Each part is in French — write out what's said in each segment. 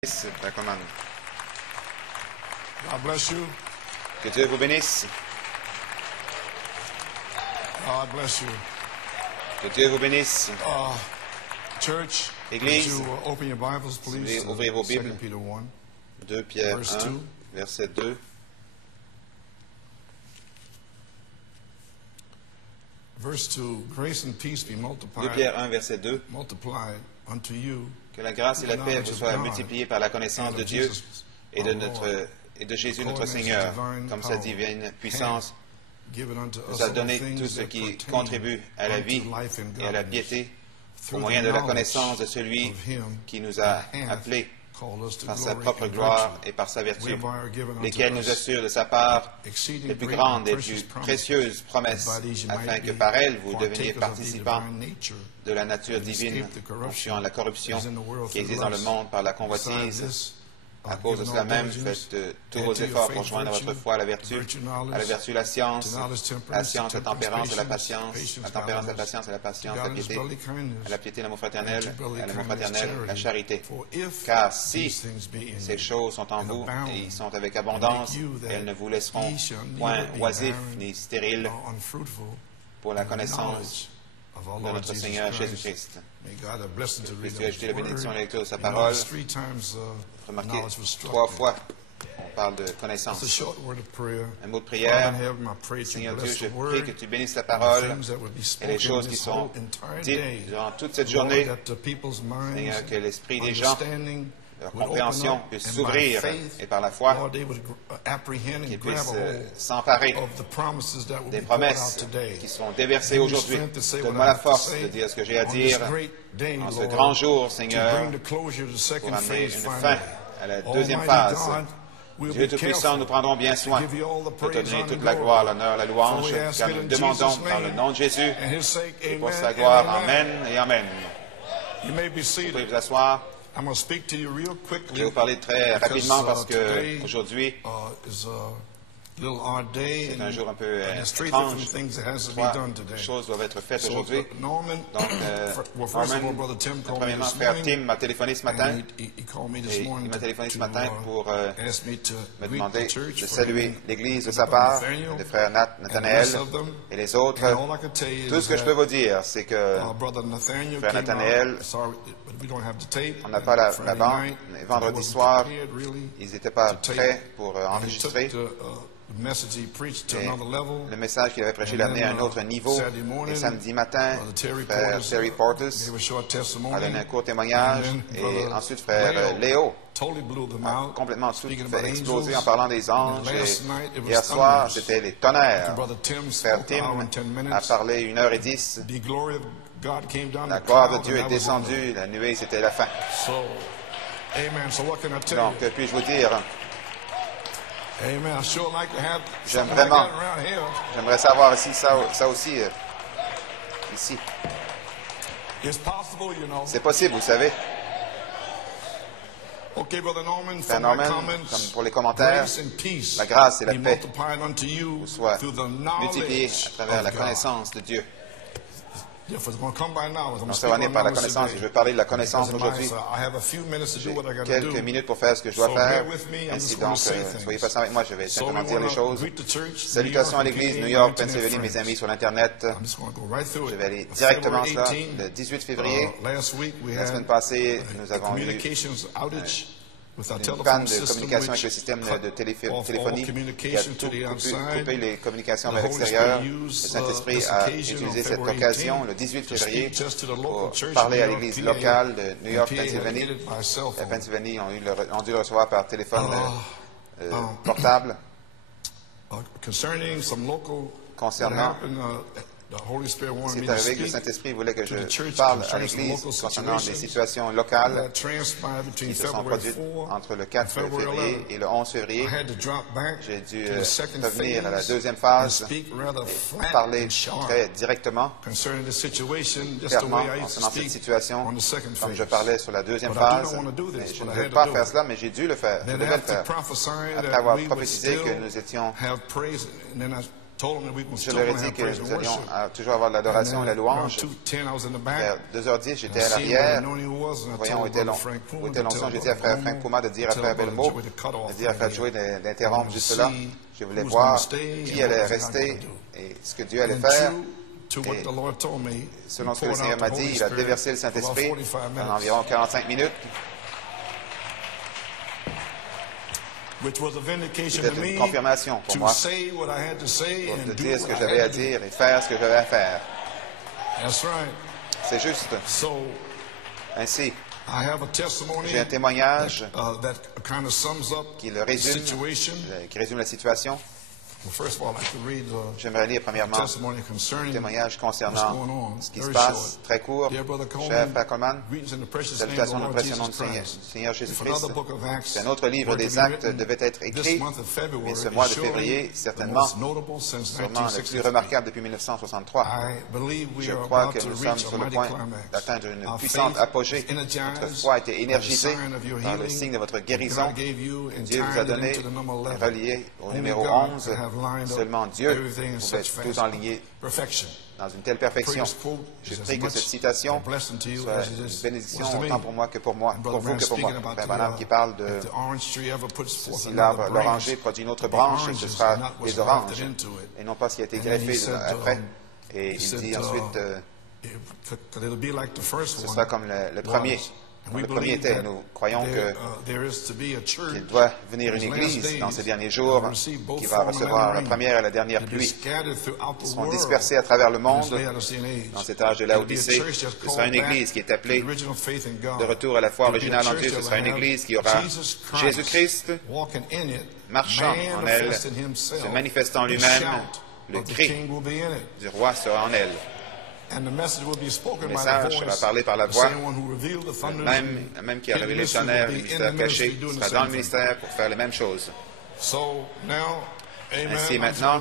La commande. God bless you. Que Dieu vous bénisse. God bless you. Que Dieu vous bénisse. Church, Église, would you open your Bibles, please? veuillez ouvrir vos 2 Bibles. Peter 1. 2 Pierre Verse 1, 2. verset 2. Verse 2. Grace and peace be 2 multiplied, Pierre 1, verset 2. multiplied unto you. Que la grâce et la paix vous soient multipliées par la connaissance de Dieu et de Jésus notre Seigneur, comme sa divine puissance nous a donné tout ce qui contribue à la vie et à la piété au moyen de la connaissance de celui qui nous a appelés par sa propre gloire et par sa vertu, lesquels nous assurent de sa part les plus grandes et plus précieuses promesses, afin que par elles vous deveniez participants de la nature divine, fuyant la corruption qui existe dans le monde par la convoitise. À cause de cela même, faites tous vos efforts pour joindre à votre foi à la vertu la science, la tempérance, la patience, la tempérance, la patience, la patience, la piété, à la piété, l'amour fraternel, à l'amour fraternel, la charité. Car si ces choses sont en vous et ils sont avec abondance, elles ne vous laisseront point oisifs ni stériles pour la connaissance de notre Seigneur Jésus-Christ. Que Dieu ait ajouté la bénédiction à la lecture de sa parole. Remarquez, 3 fois, on parle de connaissance. Un mot de prière. Seigneur Dieu, je prie que tu bénisses la parole et les choses qui sont dites durant toute cette journée. Seigneur, que l'esprit des gens, leur compréhension puisse s'ouvrir et par la foi, qu'ils puissent s'emparer des promesses qui sont déversées aujourd'hui. Donne-moi la force de dire ce que j'ai à dire en ce grand jour, Seigneur, pour amener une fin à la deuxième phase. Dieu Tout-Puissant, nous prendrons bien soin de te donner toute la gloire, l'honneur, la louange, car nous le demandons dans le nom de Jésus et pour sa gloire. Amen et Amen. Vous pouvez vous asseoir. Je vais vous parler très rapidement parce que aujourd'hui, c'est un jour un peu étrange. 3 choses doivent être faites aujourd'hui. Donc, premièrement, frère Tim m'a téléphoné ce matin. Et il m'a téléphoné ce matin pour me demander de saluer l'Église de sa part, le frère Nathanaël et les autres. Tout ce que je peux vous dire, c'est que frère Nathanaël, on n'a pas la bande, mais vendredi soir, ils n'étaient pas prêts pour enregistrer. Le message qu'il avait prêché l'a amené à un autre niveau. Et samedi matin, frère Terry Portis a donné un court témoignage. Et ensuite, frère Léo a complètement tout fait exploser en parlant des anges. Et hier soir, c'était les tonnerres. Frère Tim a parlé 1h10. La gloire de Dieu est descendue. La nuée, c'était la fin. Donc, que puis-je vous dire? J'aimerais savoir si ça aussi, ici. C'est possible, vous savez. Frère Norman, comme pour les commentaires, la grâce et la paix vous soient multipliées à travers la connaissance de Dieu. On se va venir par la connaissance. Je vais parler de la connaissance aujourd'hui. J'ai quelques minutes pour faire ce que je dois faire. Ainsi donc, soyez patients avec moi, je vais simplement dire les choses. Salutations à l'Église New York, Pennsylvanie, mes amis sur l'Internet. Je vais aller directement à cela. Le 18 février, la semaine passée, nous avons eu une panne de communication avec le système de téléphonie qui a coupé les communications vers l'extérieur. Le Saint-Esprit a utilisé cette occasion, le 18 février, pour parler à l'église locale de New York, Pennsylvanie. La Pennsylvanie ont dû le recevoir par téléphone portable. Concernant c'est arrivé que le Saint-Esprit voulait que je parle à l'Église concernant des situations locales qui se sont produites entre le 4 février et le 11 février. J'ai dû revenir à la deuxième phase et parler très directement, clairement, concernant cette situation, comme je parlais sur la deuxième phase. Mais je ne veux pas faire cela, mais j'ai dû le faire. Je devais le faire. Après avoir prophétisé que nous étions Je leur ai dit que nous allions toujours avoir de l'adoration et la louange. Vers 2h10, j'étais à l'arrière. Voyons où était l'onction. J'ai dit à Frère Frank Puma de dire à Frère Belmo, de dire à Frère Joey d'interrompre juste là. Je voulais voir qui allait rester et ce que Dieu allait faire. Et selon ce que le Seigneur m'a dit, il a déversé le Saint-Esprit en environ 45 minutes. C'était une confirmation pour moi, pour te dire ce que j'avais à dire et faire ce que j'avais à faire. C'est juste. Ainsi, j'ai un témoignage qui résume la situation. J'aimerais lire premièrement un témoignage concernant ce qui se passe, très court. Cher Frère Coleman, salutations dans le précieux nom du Seigneur Jésus-Christ. C'est un autre livre des actes devait être écrit, mais ce mois de février, certainement, sûrement le plus remarquable depuis 1963. Je crois que nous sommes sur le point d'atteindre une puissante apogée. Notre foi a été énergisée par le signe de votre guérison. Dieu vous a donné, relié au numéro 11. Seulement Dieu pouvait tout enligner dans une telle perfection. Je prie que cette citation soit une bénédiction autant pour moi que pour moi, pour vous que pour moi. Frère Branham qui parle de si l'arbre, l'oranger produit une autre branche, ce sera des oranges, et non pas ce qui a été greffé après. Et il dit ensuite, ce sera comme le premier. Le premier était, nous croyons qu'il doit venir une église dans ces derniers jours qui va recevoir la première et la dernière pluie. Ils seront dispersés à travers le monde dans cet âge de l'Odyssée. Ce sera une église qui est appelée de retour à la foi originale en Dieu. Ce sera une église qui aura Jésus-Christ marchant en elle, se manifestant lui-même. Le cri du roi sera en elle. Le message sera parlé par la voix, le même qui a révélé le tonnerre, le mystère caché, sera dans le ministère pour faire les mêmes choses. Ainsi, maintenant,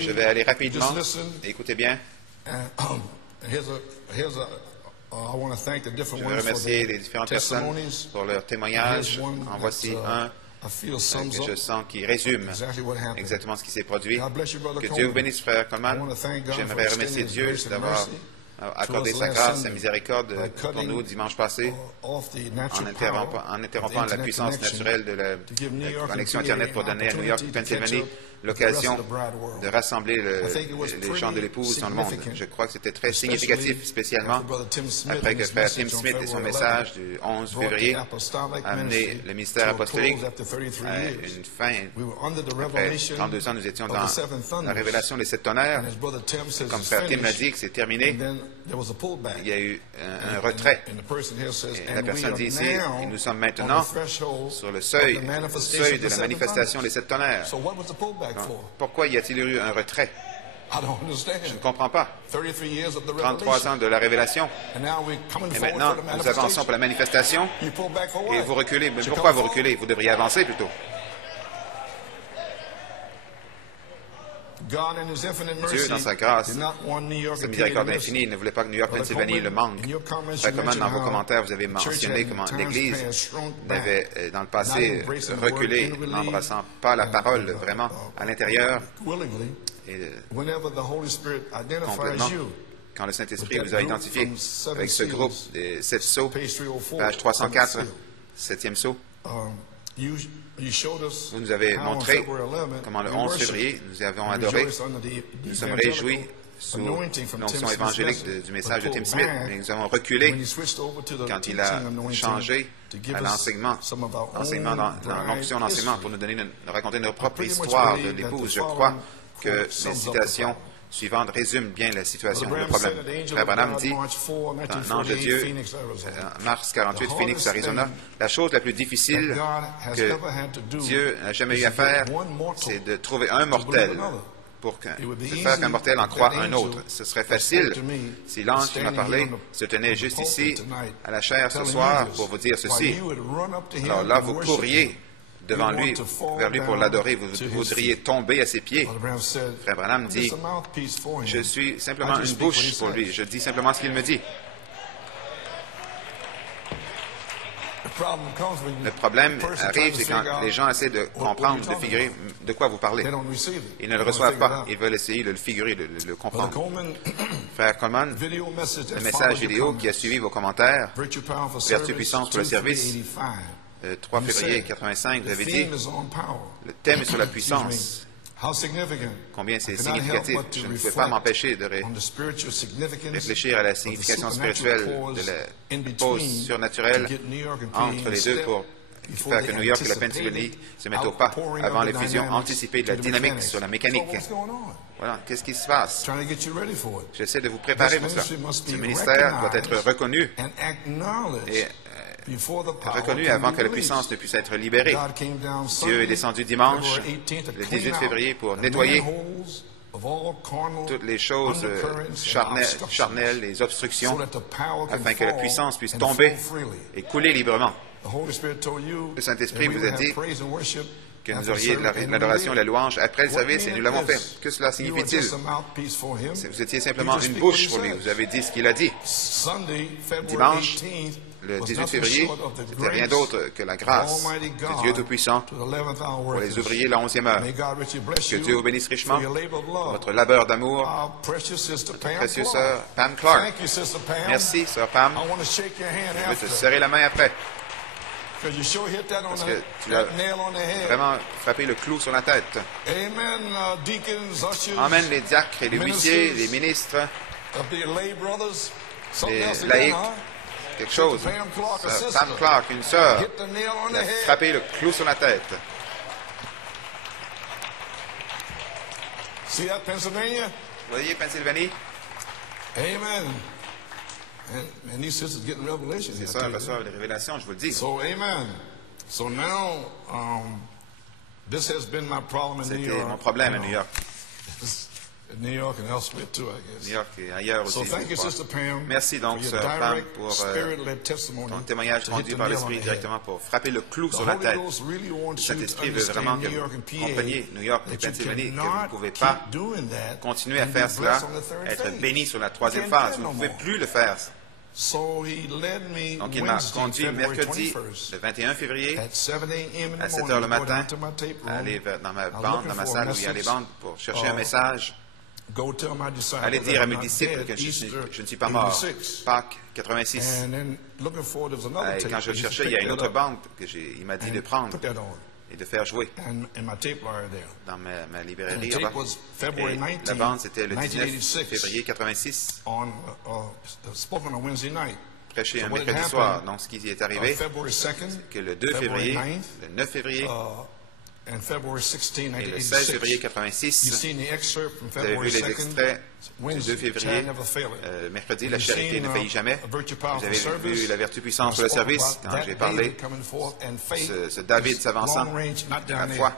je vais aller rapidement. Écoutez bien. Je veux remercier les différentes personnes pour leurs témoignages. En voici un que je sens qui résume exactement ce qui s'est produit. Que Dieu vous bénisse, Frère Coleman. J'aimerais remercier Dieu d'avoir accordé sa grâce, sa miséricorde pour nous dimanche passé en interrompant la puissance naturelle de la connexion Internet pour donner à New York, Pennsylvanie, l'occasion de rassembler les gens de l'épouse dans le monde. Je crois que c'était très significatif, spécialement après que Frère Tim Smith et son message du 11 février a amené le ministère apostolique à une fin. Après 32 ans, nous étions dans la révélation des 7 tonnerres. Comme Frère Tim l'a dit, que c'est terminé. Il y a eu un retrait. Et la personne dit ici, et nous sommes maintenant sur le seuil de la manifestation des 7 tonnerres. Pourquoi y a-t-il eu un retrait? Je ne comprends pas. 33 ans de la révélation. Et maintenant, nous avançons pour la manifestation. Et vous reculez. Mais pourquoi vous reculez? Vous devriez avancer plutôt. Dieu, dans sa grâce, sa miséricorde infinie, ne voulait pas que New York, Pennsylvanie le manque. Comment dans vos commentaires, vous avez mentionné comment l'Église n'avait, dans le passé, reculé, n'embrassant pas la parole vraiment à l'intérieur. Et complètement, quand le Saint-Esprit vous a identifié avec ce groupe des 7 sceaux, page 304, 7e sceau, vous nous avez montré comment le 11 février, nous avons adoré, nous sommes réjouis sous l'onction évangélique du message de Tim Smith, mais nous avons reculé quand il a changé à l'enseignement dans l'onction d'enseignement pour nous raconter notre propre histoire de l'épouse. Je crois que les citations suivantes résument bien la situation, le problème. Frère Branham dit, un ange de Dieu, mars 48, Phoenix, Arizona, la chose la plus difficile que Dieu n'a jamais eu à faire, c'est de trouver un mortel pour faire qu'un mortel en croie un autre. Ce serait facile si l'ange qui m'a parlé se tenait juste ici, à la chaire ce soir, pour vous dire ceci. Alors là, vous courriez devant lui, vers lui pour l'adorer, vous voudriez tomber à ses pieds. Frère Branham dit, je suis simplement une bouche pour lui, je dis simplement ce qu'il me dit. Le problème arrive, c'est quand les gens essaient de comprendre, de figurer de quoi vous parlez. Ils ne le reçoivent pas. Ils veulent essayer de le figurer, de le comprendre. Frère Coleman, le message vidéo qui a suivi vos commentaires, Vertu puissance pour le service, 3 février 85, vous avez dit, le thème est sur la puissance. Combien c'est significatif. Je ne pouvais pas m'empêcher de réfléchir à la signification spirituelle de la pause surnaturelle entre les deux pour faire que New York et la Pennsylvanie se mettent au pas avant les fusions anticipées de la dynamique sur la mécanique. Voilà, qu'est-ce qui se passe? J'essaie de vous préparer pour cela. Ce ministère doit être reconnu et reconnu avant que la puissance ne puisse être libérée. Dieu est descendu dimanche, le 18 février, pour nettoyer toutes les choses charnelles, les obstructions, afin que la puissance puisse tomber et couler librement. Le Saint-Esprit vous a dit que nous auriez de l'adoration et la louange après le service, et nous l'avons fait. Que cela signifie-t-il? Vous étiez simplement une bouche pour lui. Vous avez dit ce qu'il a dit. Dimanche, le 18 février, c'était rien d'autre que la grâce de Dieu Tout-Puissant pour les ouvriers la 11e heure. Que Dieu vous bénisse richement pour votre labeur d'amour, notre précieuse sœur Pam Clark. Merci, sœur Pam. Je veux te serrer la main après. Parce que tu as vraiment frappé le clou sur la tête. Amen, les diacres et les huissiers, les ministres, les laïcs. Quelque chose. Pam Clark, une sœur, qui a frappé le clou sur la tête. Vous voyez, Pennsylvanie? Amen. And these sisters getting revelations. Ces sœurs reçoivent des révélations, je vous le dis. So, amen. So now, this has been my problem in New York. C'était mon problème à New York. New York and elsewhere too, I guess. New York et ailleurs aussi. So thank you, Sister Pam, merci donc, Sœur Pam, pour ton témoignage rendu par l'Esprit directement pour frapper le clou sur la tête. Cet esprit veut vraiment que vous compreniez New York et Pennsylvanie, que vous ne pouvez pas continuer à faire cela, être béni sur la troisième phase. Vous ne pouvez plus le faire. Donc, il m'a conduit mercredi, le 21 février, à 7 h le matin, à aller dans ma bande, dans ma salle où il y a les bandes, pour chercher un message. Allez dire à mes disciples que je ne suis pas mort. Pâques 86. Et quand je le cherchais, il y a une autre bande qu'il m'a dit de prendre et de faire jouer dans ma librairie. Et la bande, c'était le 19 février 86, prêché un mercredi soir. Donc, ce qui est arrivé, c'est que le 2 février, le 9 février, et le 16 février 86, vous avez vu les extraits du 2 février, mercredi, la charité ne faillit jamais. Vous avez vu la vertu puissante pour le service, quand j'ai parlé, ce David s'avançant, la foi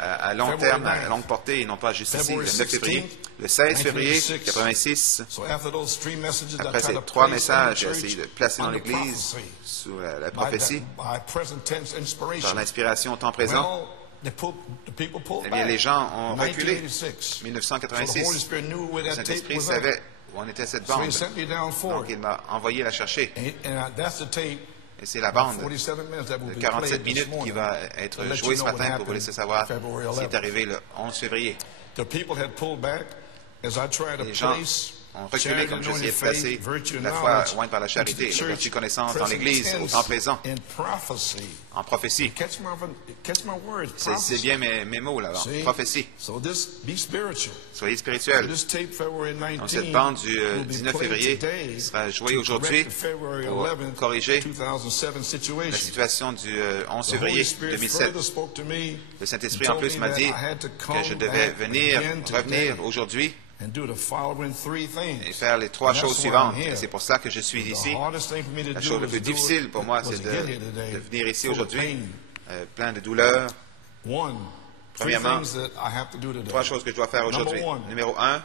à long terme, à longue portée, et non pas juste ici, le 9 février. Le 16 février 86, après ces 3 messages, j'ai essayé de placer dans l'Église sous la prophétie, par l'inspiration au temps présent. Eh bien, les gens ont reculé. 1986, le Saint-Esprit savait où en était cette bande. Donc, il m'a envoyé la chercher. Et c'est la bande de 47 minutes qui va être jouée ce matin pour vous laisser savoir ce qui est arrivé le 11 février. Les gens ont reculé comme j'essayais de placer la foi jointe par la charité, la vertu connaissance dans l'Église au temps présent, en prophétie. C'est bien mes mots là, prophétie. Soyez spirituels. Donc cette bande du 19 février sera jouée aujourd'hui pour corriger la situation du 11 février 2007. Le Saint-Esprit en plus m'a dit que je devais revenir aujourd'hui et faire les 3 choses suivantes. Et c'est pour ça que je suis ici. La chose la plus difficile pour moi, c'est de venir ici aujourd'hui, plein de douleurs. Premièrement, 3 choses que je dois faire aujourd'hui. Numéro 1,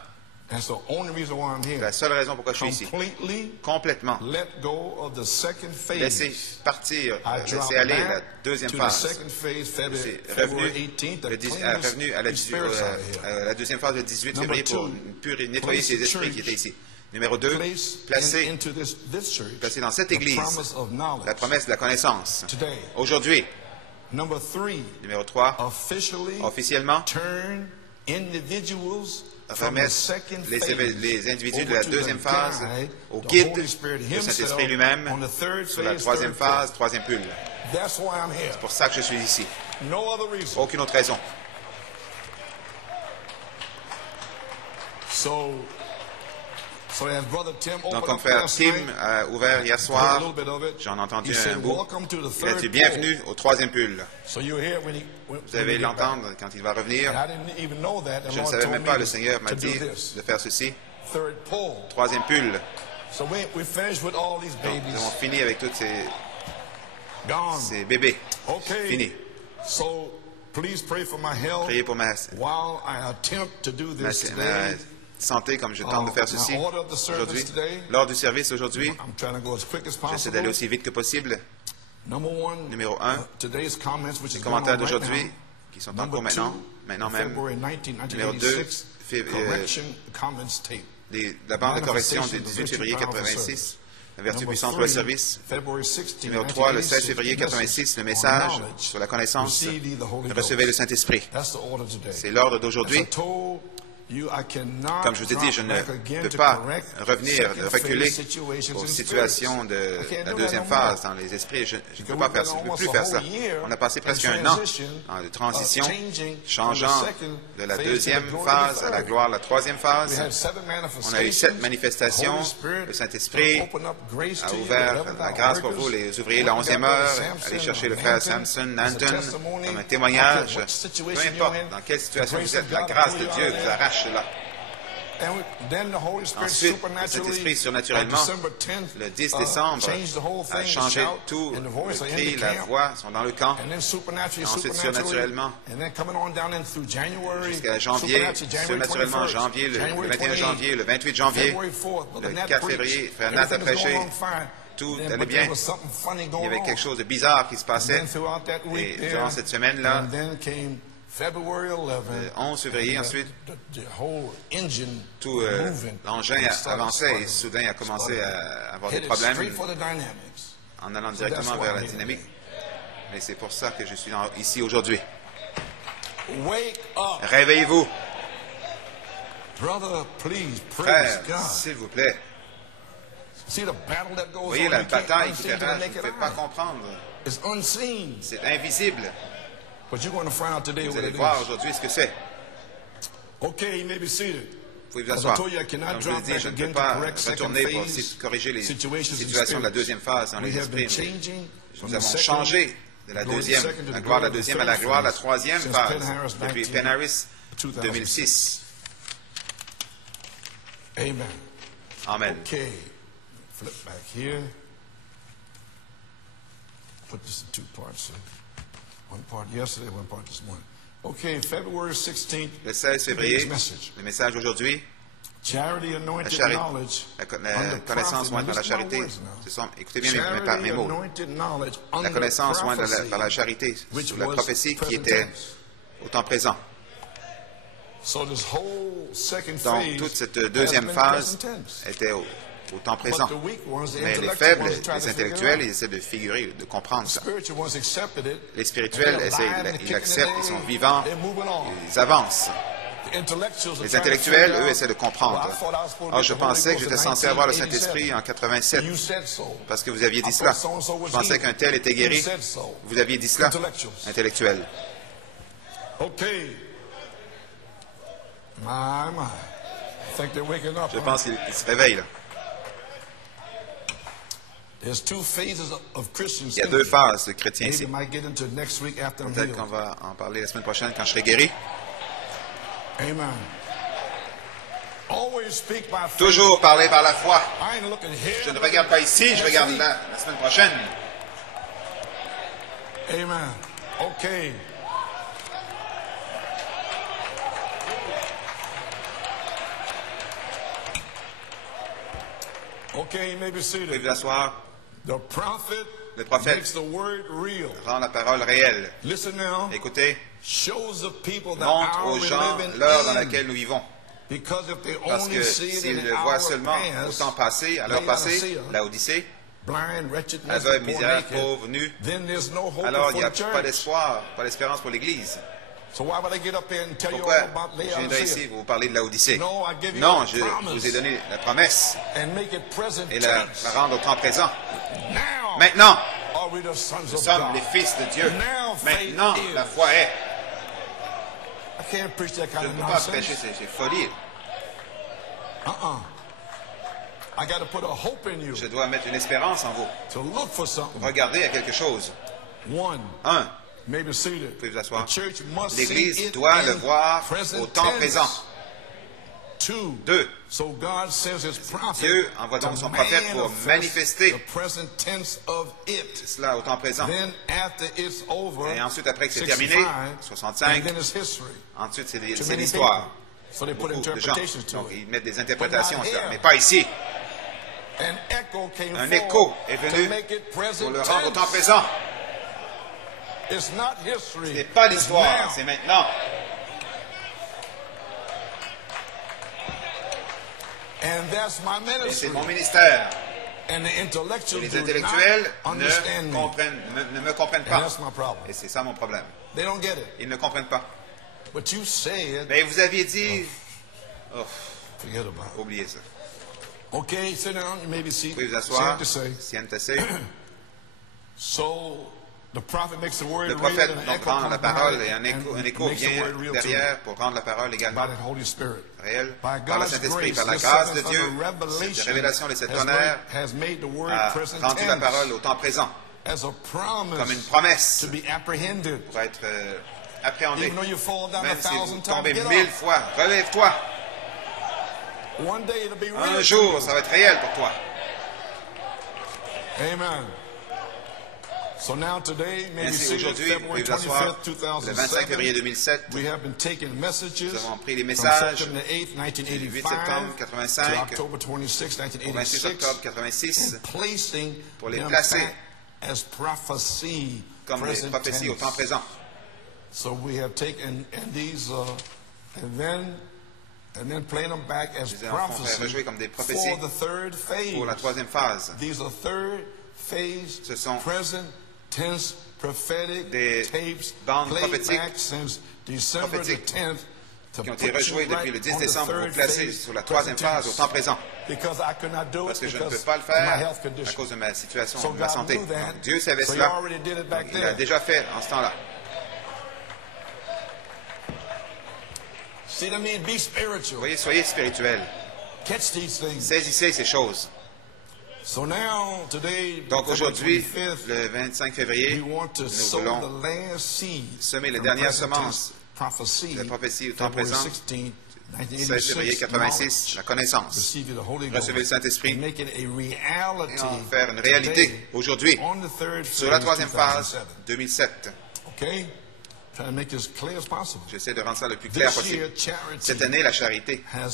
la seule raison pourquoi je suis ici, complètement laisser partir, laisser aller la deuxième phase. C'est revenu à la deuxième phase le 18 février pour nettoyer ces esprits qui étaient ici. Numéro 2, placez dans cette église la promesse de la connaissance. Aujourd'hui. Numéro 3, officiellement, remettre les individus de la deuxième phase au guide du Saint-Esprit lui-même sur la troisième phase, troisième pull. C'est pour ça que je suis ici. Aucune autre raison. Donc, comme frère Tim a ouvert hier soir, j'en ai entendu un bout. Il a dit bienvenue au troisième pull. Vous allez l'entendre quand il va revenir. Je ne savais même pas, le Seigneur m'a dit de faire ceci. Troisième pull. Donc, nous avons fini avec tous ces bébés. Fini. Priez pour ma santé comme je tente de faire ceci aujourd'hui. Lors du service aujourd'hui, j'essaie d'aller aussi vite que possible. Numéro 1, les commentaires d'aujourd'hui qui sont en cours maintenant même. Numéro 2, la bande de correction du 18 février 86, la vertu puissante pour le service. Numéro 3, le 16 février 86, le message sur la connaissance, recevez le Saint-Esprit. C'est l'ordre d'aujourd'hui. Comme je vous ai dit, je ne peux pas reculer aux situations de la deuxième phase dans les esprits. Je ne peux pas faire ça. Je ne peux plus faire ça. On a passé presque un an de transition, changeant de la deuxième phase à la gloire, la troisième phase. On a eu 7 manifestations. Le Saint-Esprit a ouvert la grâce pour vous, les ouvriers, la 11e heure. Allez chercher le frère Samson, Nanton, comme un témoignage. Peu importe dans quelle situation vous êtes, la grâce de Dieu vous arrache là. Ensuite, le Saint-Esprit, surnaturellement, le 10 décembre, a changé tout. Le cri, la voix sont dans le camp. Ensuite, surnaturellement, jusqu'à janvier, surnaturellement, janvier, le 21 janvier, le 28 janvier, le 4 février, frère Nat a prêché. Tout allait bien. Il y avait quelque chose de bizarre qui se passait. Et durant cette semaine-là, le 11 février, ensuite, tout l'engin avançait et soudain il a commencé à avoir des problèmes en allant directement vers la dynamique. Mais c'est pour ça que je suis ici aujourd'hui. Réveillez-vous. Frère, s'il vous plaît. Vous voyez la bataille qui fait rage, je ne peux pas comprendre. C'est invisible. Vous allez voir aujourd'hui ce que c'est. Vous pouvez vous asseoir. Comme je vous l'ai dit, je ne peux pas retourner pour corriger les situations de la deuxième phase dans les esprits. Nous avons changé de la deuxième, la gloire de la deuxième à la gloire de la troisième phase depuis Penn Harris 2006. Amen. Flip back here. Put this in 2 parts. One part yesterday, one part this morning. Okay, February 16th. Le 16 février, le message aujourd'hui. La connaissance moindre par la charité. Écoutez bien mes mots. La connaissance moindre par la charité, sous la prophétie qui était au temps présent. Donc, toute cette deuxième phase était au temps présent. Mais les faibles, les intellectuels, ils essaient de figurer, de comprendre ça. Les spirituels, ils acceptent, ils sont vivants, ils avancent. Les intellectuels, eux, essaient de comprendre. Alors, je pensais que j'étais censé avoir le Saint-Esprit en 87, parce que vous aviez dit cela. Je pensais qu'un tel était guéri. Vous aviez dit cela, intellectuel. Je pense qu'ils se réveillent, là. Il y a 2 phases de chrétiens ici. Peut-être qu'on va en parler la semaine prochaine quand je serai guéri. Toujours parler par la foi. Je ne regarde pas ici, je regarde là, la semaine prochaine. Amen. Okay. Okay, you may be seated. Vous pouvez vous asseoir. Le prophète rend la parole réelle. Écoutez, montre aux gens l'heure dans laquelle nous vivons. Parce que s'ils le voient seulement au temps passé, à l'heure passée, Laodicée, aveugle, misérable, pauvre, nu, alors il n'y a pas d'espoir, pas d'espérance pour l'Église. Pourquoi je viendrai ici pour vous parler de Laodicée? Non, je vous ai donné la promesse et la rendre au temps présent. Maintenant, nous sommes les fils de Dieu. Maintenant, la foi est. Je ne peux pas prêcher ces folies. Je dois mettre une espérance en vous. Regardez à quelque chose. Un, vous pouvez vous asseoir. L'Église doit le voir au temps présent. Deux, Dieu envoie donc son prophète pour manifester cela au temps présent. Et ensuite, après que c'est terminé, 65, ensuite c'est l'histoire. Beaucoup de gens, donc ils mettent des interprétations, mais pas ici. Un écho est venu pour le rendre au temps présent. Ce n'est pas l'histoire, c'est maintenant. Et c'est mon ministère. Et les intellectuels ne me comprennent pas. Et c'est ça mon problème. Ils ne comprennent pas. Mais vous aviez dit... Oh, oubliez ça. Vous pouvez vous asseoir. Siéntez-vous. Le prophète donc rend la parole et un écho vient derrière pour rendre la parole également réelle par le Saint-Esprit, par la grâce de Dieu. Cette révélation de cet honneur a rendu la parole au temps présent comme une promesse pour être appréhendée. Même si vous tombez 1000 fois, relève-toi. Un jour, ça va être réel pour toi. Amen. Ainsi, aujourd'hui, vous pouvez vous asseoir, le 25 février 2007, nous avons pris les messages du 8 septembre 1985 au 26 octobre 1986 pour les placer comme des prophéties au temps présent. Nous avons fait rejouer comme des prophéties pour la troisième phase. Ce sont des bandes prophétiques qui ont été rejouées depuis le 10 décembre pour placer sur la troisième phase au temps présent. Parce que je ne peux pas le faire à cause de ma situation, de ma santé. Donc, Dieu savait cela. Donc, il l'a déjà fait en ce temps-là. Vous voyez, soyez spirituels. Saisissez ces choses. Donc aujourd'hui, le 25 février, nous voulons semer les dernières semences de la prophétie au temps présent, 16 février 86, la connaissance. Recevez le Saint-Esprit et en faire une réalité aujourd'hui, sur la troisième phase, 2007. J'essaie de rendre ça le plus clair possible. Cette année, la charité a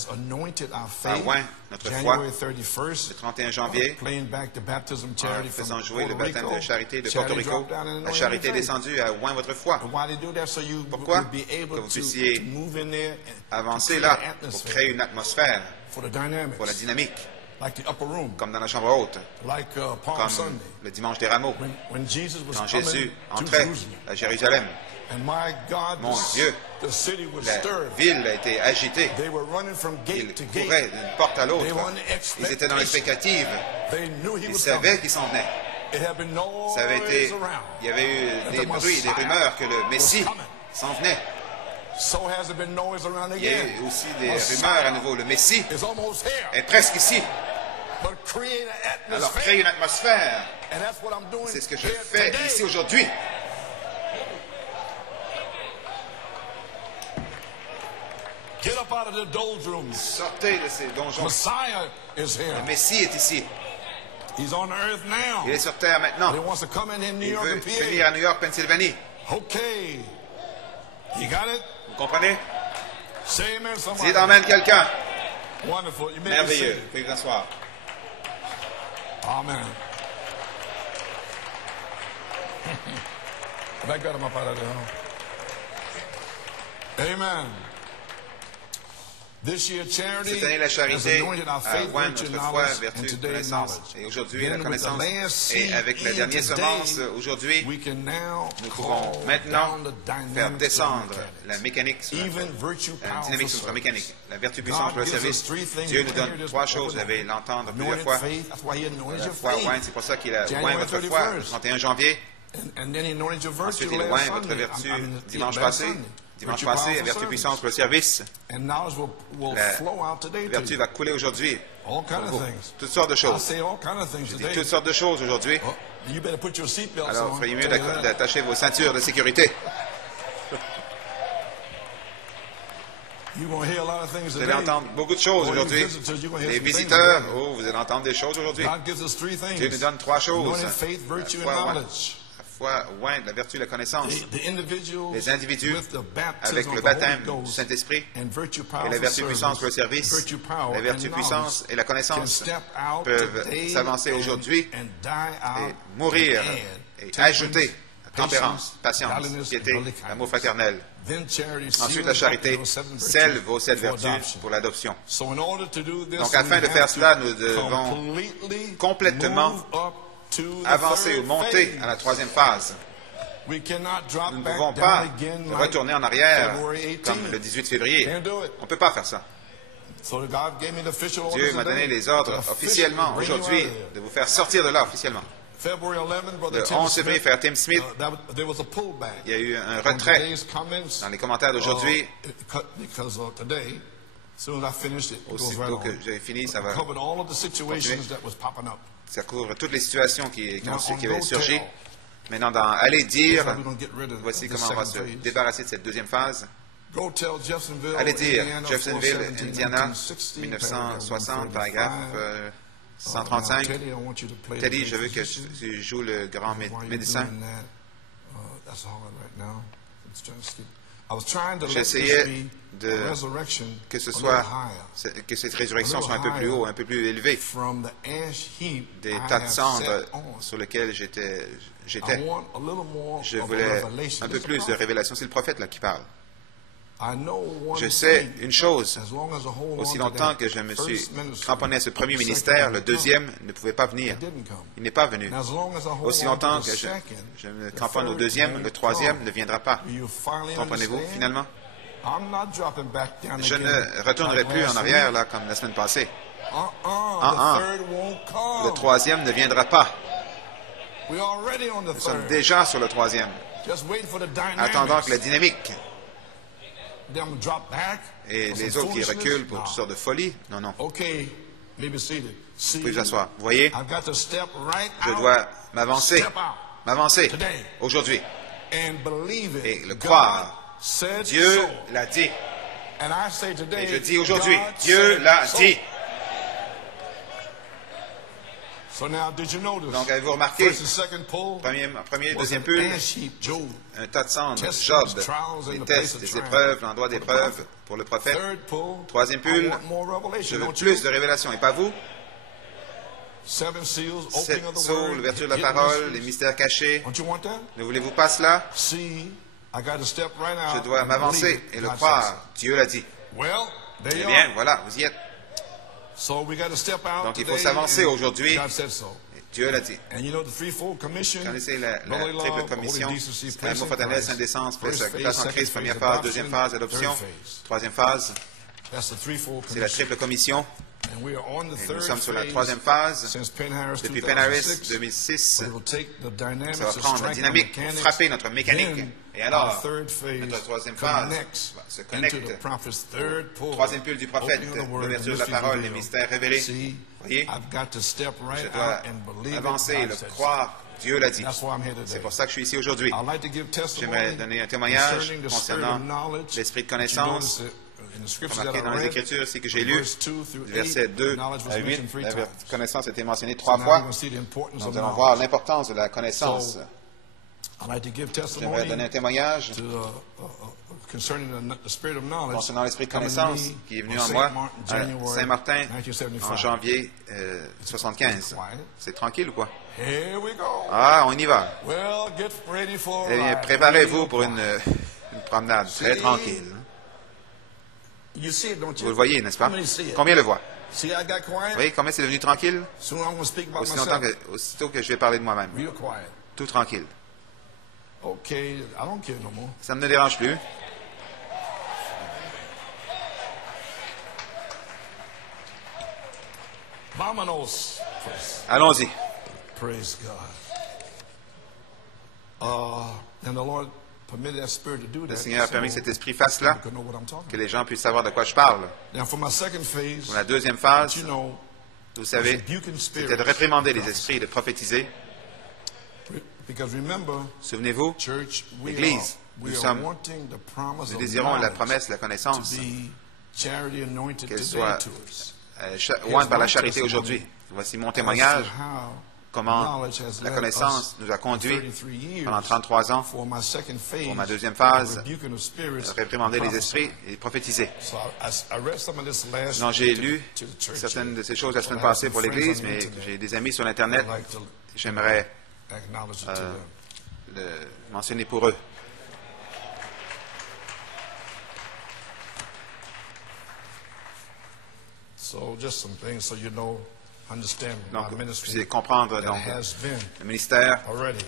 oint notre foi le 31 janvier en faisant jouer le baptême de charité de Porto Rico. La charité est descendue à oint votre foi. Pourquoi? Que vous puissiez avancer là pour créer une atmosphère pour la dynamique. Comme dans la chambre haute, comme le dimanche des rameaux, quand Jésus entrait à Jérusalem. Mon Dieu, la ville a été agitée. Ils couraient d'une porte à l'autre. Ils étaient dans l'expectative. Ils savaient qu'il s'en venait. Il y avait eu des bruits, des rumeurs que le Messie s'en venait. Il y a eu aussi des rumeurs à nouveau. Le Messie est presque ici. Alors, créez une atmosphère. C'est ce que je fais ici aujourd'hui. Sortez de ces donjons. Le Messie est ici. Il est sur terre maintenant. Il veut venir à New York, Pennsylvanie. Vous comprenez? Dites amen quelqu'un. Merveilleux. Vous pouvez vous asseoir. Amen. Amen. Cette année, la charité a oint notre foi, vertu, connaissance. Et aujourd'hui, la connaissance. Et avec la dernière semence, aujourd'hui, nous pouvons maintenant faire descendre la mécanique, la dynamique sur notre mécanique. La vertu puissante pour le service. Dieu nous donne trois choses. Vous allez l'entendre plusieurs fois. La foi oint, c'est pour ça qu'il a oint votre foi le 31 janvier. Ensuite, il oint votre vertu dimanche passé. Dimanche passé, la vertu puissante pour le service. La vertu va couler aujourd'hui. Toutes sortes de choses. Je dis toutes sortes de choses aujourd'hui. Alors, il ferait mieux d'attacher vos ceintures de sécurité. Vous allez entendre beaucoup de choses aujourd'hui. Les visiteurs, oh, vous allez entendre des choses aujourd'hui. Dieu nous donne trois choses. La foi oint, la vertu, la connaissance. Les individus, avec le baptême du Saint-Esprit et la vertu puissance pour le service, la vertu puissance et la connaissance peuvent s'avancer aujourd'hui et mourir et ajouter tempérance, patience, piété, amour fraternel. Ensuite, la charité scelle vos sept vertus pour l'adoption. Donc, afin de faire cela, nous devons complètement avancer ou monter à la troisième phase. Nous ne pouvons pas retourner en arrière comme le 18 février. On ne peut pas faire ça. Dieu m'a donné les ordres officiellement aujourd'hui de vous faire sortir de là officiellement. Le 11 février, frère Tim Smith, il y a eu un retrait dans les commentaires d'aujourd'hui. Aussitôt que j'ai fini, ça va continuer. Ça couvre toutes les situations qui avaient surgi. Maintenant, dans Allez dire, voici comment on va se débarrasser de cette deuxième phase. Allez dire, Jeffersonville, Indiana, 1960, paragraphe 135. Teddy, je veux que tu joues le grand médecin. J'essayais que cette résurrection soit un peu plus haut, un peu plus élevée des tas de cendres sur lesquels j'étais. Je voulais un peu plus de révélation. C'est le prophète là qui parle. Je sais une chose, aussi longtemps que je me suis cramponné à ce premier ministère, le deuxième ne pouvait pas venir. Il n'est pas venu. Aussi longtemps que je me cramponne au deuxième, le troisième ne viendra pas. Comprenez-vous, finalement? Je ne retournerai plus en arrière, là, comme la semaine passée. Le troisième ne viendra pas. Nous sommes déjà sur le troisième. Attendant que la dynamique et les autres qui reculent pour toutes sortes de folies. Non, non. Vous pouvez vous asseoir. Vous voyez, je dois m'avancer aujourd'hui et le croire. Dieu l'a dit. Et je dis aujourd'hui, Dieu l'a dit. Donc, avez-vous remarqué, premier, deuxième pull, un tas de cendres, Job, des tests, des épreuves, l'endroit d'épreuve pour le prophète. Troisième pull, je veux plus de révélations, et pas vous? Sept sceaux, l'ouverture de la parole, les mystères cachés. Ne voulez-vous pas cela? Je dois m'avancer et le croire. Dieu l'a dit. Eh bien, voilà, vous y êtes. Donc, il faut s'avancer aujourd'hui. Dieu l'a dit. Vous connaissez la triple commission, amour fraternel, sainte décence, place en Christ, première phase, deuxième phase, adoption, troisième phase. C'est la triple commission. Et nous sommes sur la troisième phase. Depuis Penn-Harris, 2006, ça va prendre la dynamique pour frapper notre mécanique. Et alors, notre troisième phase se connecte au troisième pull du prophète, l'ouverture de la parole, les mystères révélés. Vous voyez, je dois avancer et le croire. Dieu l'a dit. C'est pour ça que je suis ici aujourd'hui. J'aimerais donner un témoignage concernant l'esprit de connaissance. Remarquez dans les Écritures, c'est que j'ai lu du verset 2 à 8, la connaissance a été mentionnée 3 fois. Nous allons voir l'importance de la connaissance. J'aimerais donner un témoignage concernant l'esprit de connaissance qui est venu en moi à Saint-Martin en janvier 1975. C'est tranquille ou quoi? Ah, on y va. Eh bien, préparez-vous pour une promenade très tranquille. You see it, don't you? Vous le voyez, n'est-ce pas? How many see it? Combien le voient? See, I got quiet. Vous voyez combien c'est devenu tranquille? Soon I'm going to speak about Aussitôt que je vais parler de moi-même. Real quiet. Tout tranquille. Okay, I don't care no more. Ça ne me dérange plus. Vamonos. Allons-y. Praise God. And the Lord permitted that spirit to do that. Le Seigneur a permis que cet esprit fasse cela, People know what I'm talking que les gens puissent savoir de quoi je parle. about. Now, for my second phase, Pour la deuxième phase, you know, vous savez, c'était de réprimander les esprits et de prophétiser. because remember, Souvenez-vous, church, l'Église, we nous are sommes- wanting the promise nous of désirons la knowledge promesse, la connaissance, to be charity anointed qu'elle today soit to us. ointe par la charité aujourd'hui. Voici mon témoignage, As to how comment knowledge has la led connaissance us nous a conduits 33 years pendant 33 ans for my second phase, pour ma deuxième phase, rebuking of spirits, réprimander les prophesying. esprits et prophétiser. So I read some of this last Non, j'ai week lu to the church. certaines de ces choses la semaine So I have passée some pour friends l'Église, on the mais internet. j'ai des amis sur l'Internet. I'd like to J'aimerais acknowledge it to them. le mentionner pour eux. So just some things so you know, understand Donc, my vous ministry puissiez comprendre that donc, has been le ministère already.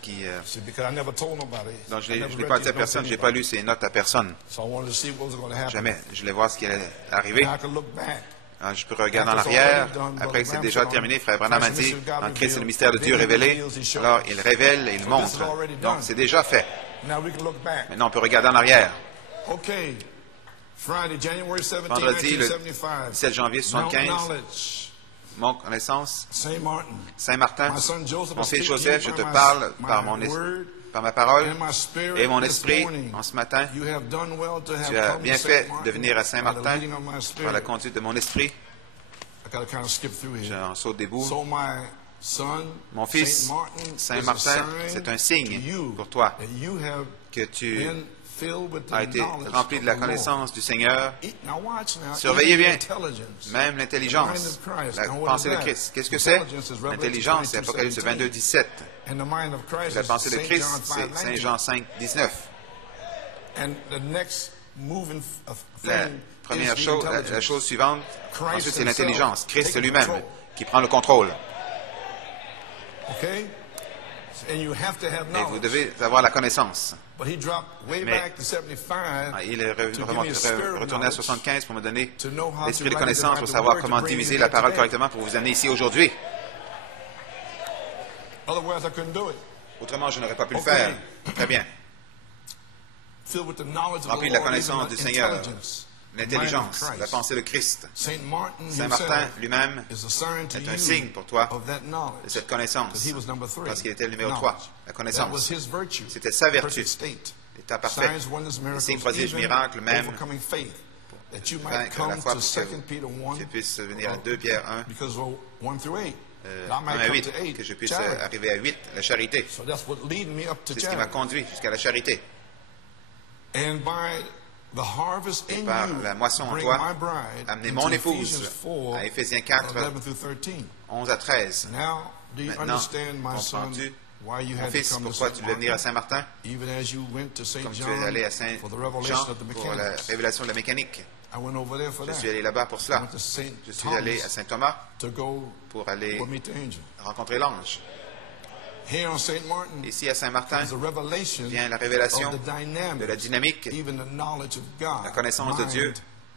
qui... See, because I never told nobody. donc, je I ne never l'ai read pas dit these à notes personne, to je n'ai pas anybody. lu ces notes à personne. So I wanted to see what was going to happen. Jamais. Je voulais voir ce qui allait arriver. And I could look back. Alors, je peux regarder en arrière. Après que c'est déjà terminé, Frère Branham a dit, en Christ, c'est le mystère de Dieu révélé. Alors, il révèle et il montre. Donc, c'est déjà fait. Now we can look back. Maintenant, on peut regarder en arrière. Okay. Friday, January 17, Vendredi, le 1975. 17 janvier Mount 75, Knowledge, mon connaissance, Saint Martin. Saint-Martin, My son Joseph, mon I fils speak to Joseph, you je te by parle my par word par ma parole and my spirit et mon this esprit morning. en ce matin. You have done well to have Tu as come bien to fait Saint Martin de venir à by the Saint-Martin leading of my par la spirit. conduite de mon esprit. I got to kind of skip through here. J'en saute des bouts. So my son, Mon fils, Saint Martin, Saint-Martin, c'est un signe pour toi that you have que tu been filled with the as été knowledge rempli of de la the Lord. connaissance du Seigneur. Now watch now. Surveillez Even bien. intelligence. Même l'intelligence, la pensée de Christ. Qu'est-ce que c'est? L'intelligence, c'est Apocalypse 22, 17. And the mind of Christ La is pensée de Saint Christ, John c'est 5, Saint 19. Jean 5, 19. And the next moving La thing première is the chose, la intelligence. chose suivante, Christ ensuite c'est himself l'intelligence. Christ taking lui-même control. qui prend le contrôle. Okay? And you have to have Et vous knowledge. devez avoir la connaissance. But he dropped way Mais- back to 75 Il est to give me a spirit of retourné à knowledge 75 pour me donner to know how l'esprit to de write connaissance the pour savoir word to comment bring diviser you la here parole today. correctement pour vous amener ici aujourd'hui. Otherwise, I couldn't do it. Autrement, je n'aurais pas pu le Okay. faire. Très bien. Filled with the knowledge of Rempli the de la Lord, connaissance even du the Seigneur, intelligence, l'intelligence, mind of la Christ. pensée de Christ. Saint Martin Saint-Martin himself lui-même is a sign to est un you signe pour toi of that de knowledge. cette connaissance, Because he was number 3. parce qu'il était le numéro Knowledge. 3, la That was connaissance. his virtue. C'était sa vertu, Perfect state. l'état parfait. Signs, wonders, miracles, signes, prodiges, even miracles, même, overcoming faith. That you might vaincre la come foi to pour 2 Peter que 1. je puisse venir à 2 Pierre 1, Because of 1 through 8. That 1 might à come 8, to 8. que je puisse Charity. arriver à 8, la charité. So that's what lead me up to C'est ce qui m'a charity. conduit jusqu'à la charité. And by the harvest in par you, la moisson en bring toi, my bride amenez into mon Ephesians épouse 4, à Éphésiens 4, 11 through 13. 11 à 13. Now, do you Maintenant, understand, my son, comprends-tu, why you mon had to fils, come to pourquoi Saint tu devais venir à Martin, Saint-Martin, even as you went to Saint comme tu es John allé à Saint for the revelation Jean of the pour la mechanics? révélation de la mécanique. I went over there for Je that. suis allé là-bas pour I cela. went to Saint Je suis allé à Thomas Saint-Thomas to go pour aller meet the angel. rencontrer l'ange. Here on Saint Martin, Ici à Saint-Martin is a revelation vient la révélation of the dynamics, de la dynamique, even the knowledge of God, la connaissance de mind, Dieu.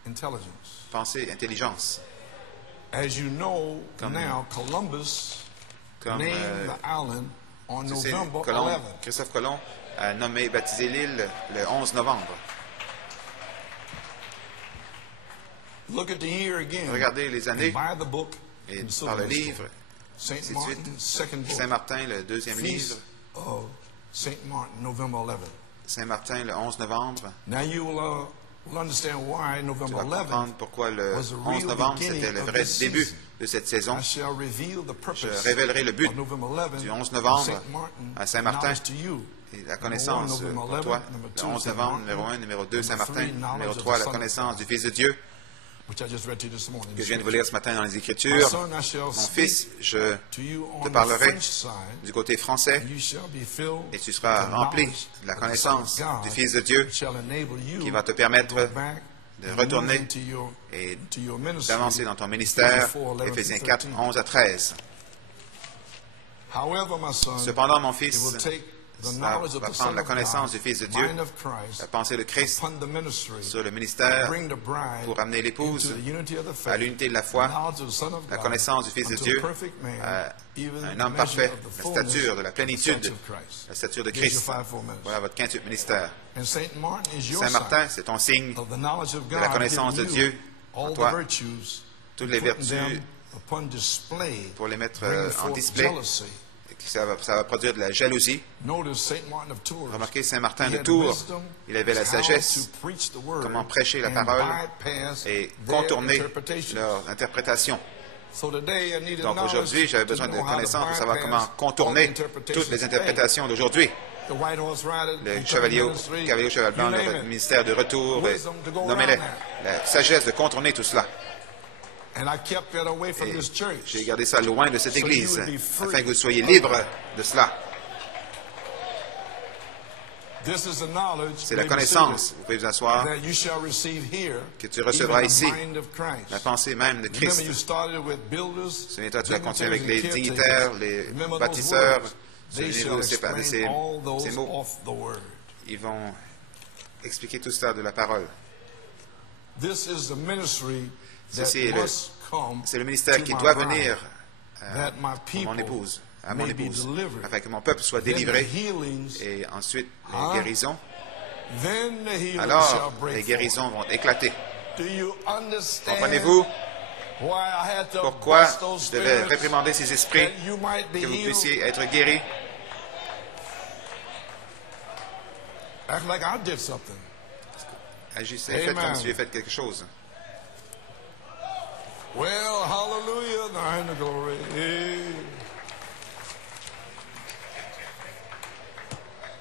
intelligence. pensée, intelligence. As you know, Comme- now Columbus Comme named the island on tu sais, November Colomb, 11th. Christophe Colomb a nommé, baptisé l'île le 11 novembre. Look at the year again. Regardez les années And buy the book et in the par le Sylvan livre, Store. Saint ainsi de Martin, suite. second book. Saint-Martin, le deuxième livre. Feast of Saint Martin, November 11th. Saint-Martin, le 11 novembre. Now you will understand why Tu November vas 11th. comprendre pourquoi le was the 11 real novembre, beginning c'était le of vrai this début season. de cette saison. I shall reveal the purpose Je révélerai le but of November 11th du 11 novembre Saint Martin, à Saint-Martin. knowledge to you. Et la connaissance Number one, pour toi, November 11, le 11 Saint novembre, Martin. numéro 1, numéro 2, Number Saint-Martin, three, numéro knowledge of 3, the la Son of connaissance God. du Fils de Dieu, Which I just read to you this morning. que je viens de vous lire ce matin dans les My Écritures. son, I shall Mon speak fils, je to you te on the parlerai French side, du côté français and you shall be filled et tu seras with the rempli knowledge de la of the Son of connaissance God, du Fils de Dieu which shall enable you qui va te to permettre go back de retourner et d'avancer dans ton ministère. Éphésiens 4, 11 à 13. Cependant, mon fils va prendre la connaissance du Fils de Dieu, la pensée de Christ sur le ministère pour amener l'épouse à l'unité de la foi, la connaissance du Fils de Dieu, à un homme parfait, la stature de la plénitude, la stature de Christ. Voilà votre quintuple ministère. Saint Martin, c'est ton signe de la connaissance de Dieu en toi, toutes les vertus pour les mettre en display. Ça va produire de la jalousie. Remarquez Saint Martin de Tours, il avait la sagesse, comment prêcher la parole et contourner leur interprétation. Donc aujourd'hui, j'avais besoin de connaissances pour savoir comment contourner toutes les interprétations d'aujourd'hui. Le cavalier au cheval blanc, le ministère de retour, nommez-les. La sagesse de contourner tout cela. J'ai gardé ça loin de cette Église, afin que vous soyez libres de cela. C'est la connaissance, vous pouvez vous asseoir, que tu recevras ici, la pensée même de Christ. Souviens-toi, tu vas continuer avec les dignitaires, les bâtisseurs, souvenez-vous de ces mots. Ils vont expliquer tout cela de la parole. C'est le ministère qui doit venir à mon épouse, afin que mon peuple soit délivré, et ensuite les guérisons. Alors, les guérisons vont éclater. Comprenez-vous pourquoi je devais réprimander ces esprits, que vous puissiez être guéris? Agissez, faites comme si j'ai fait quelque chose. Well, hallelujah, thine the glory.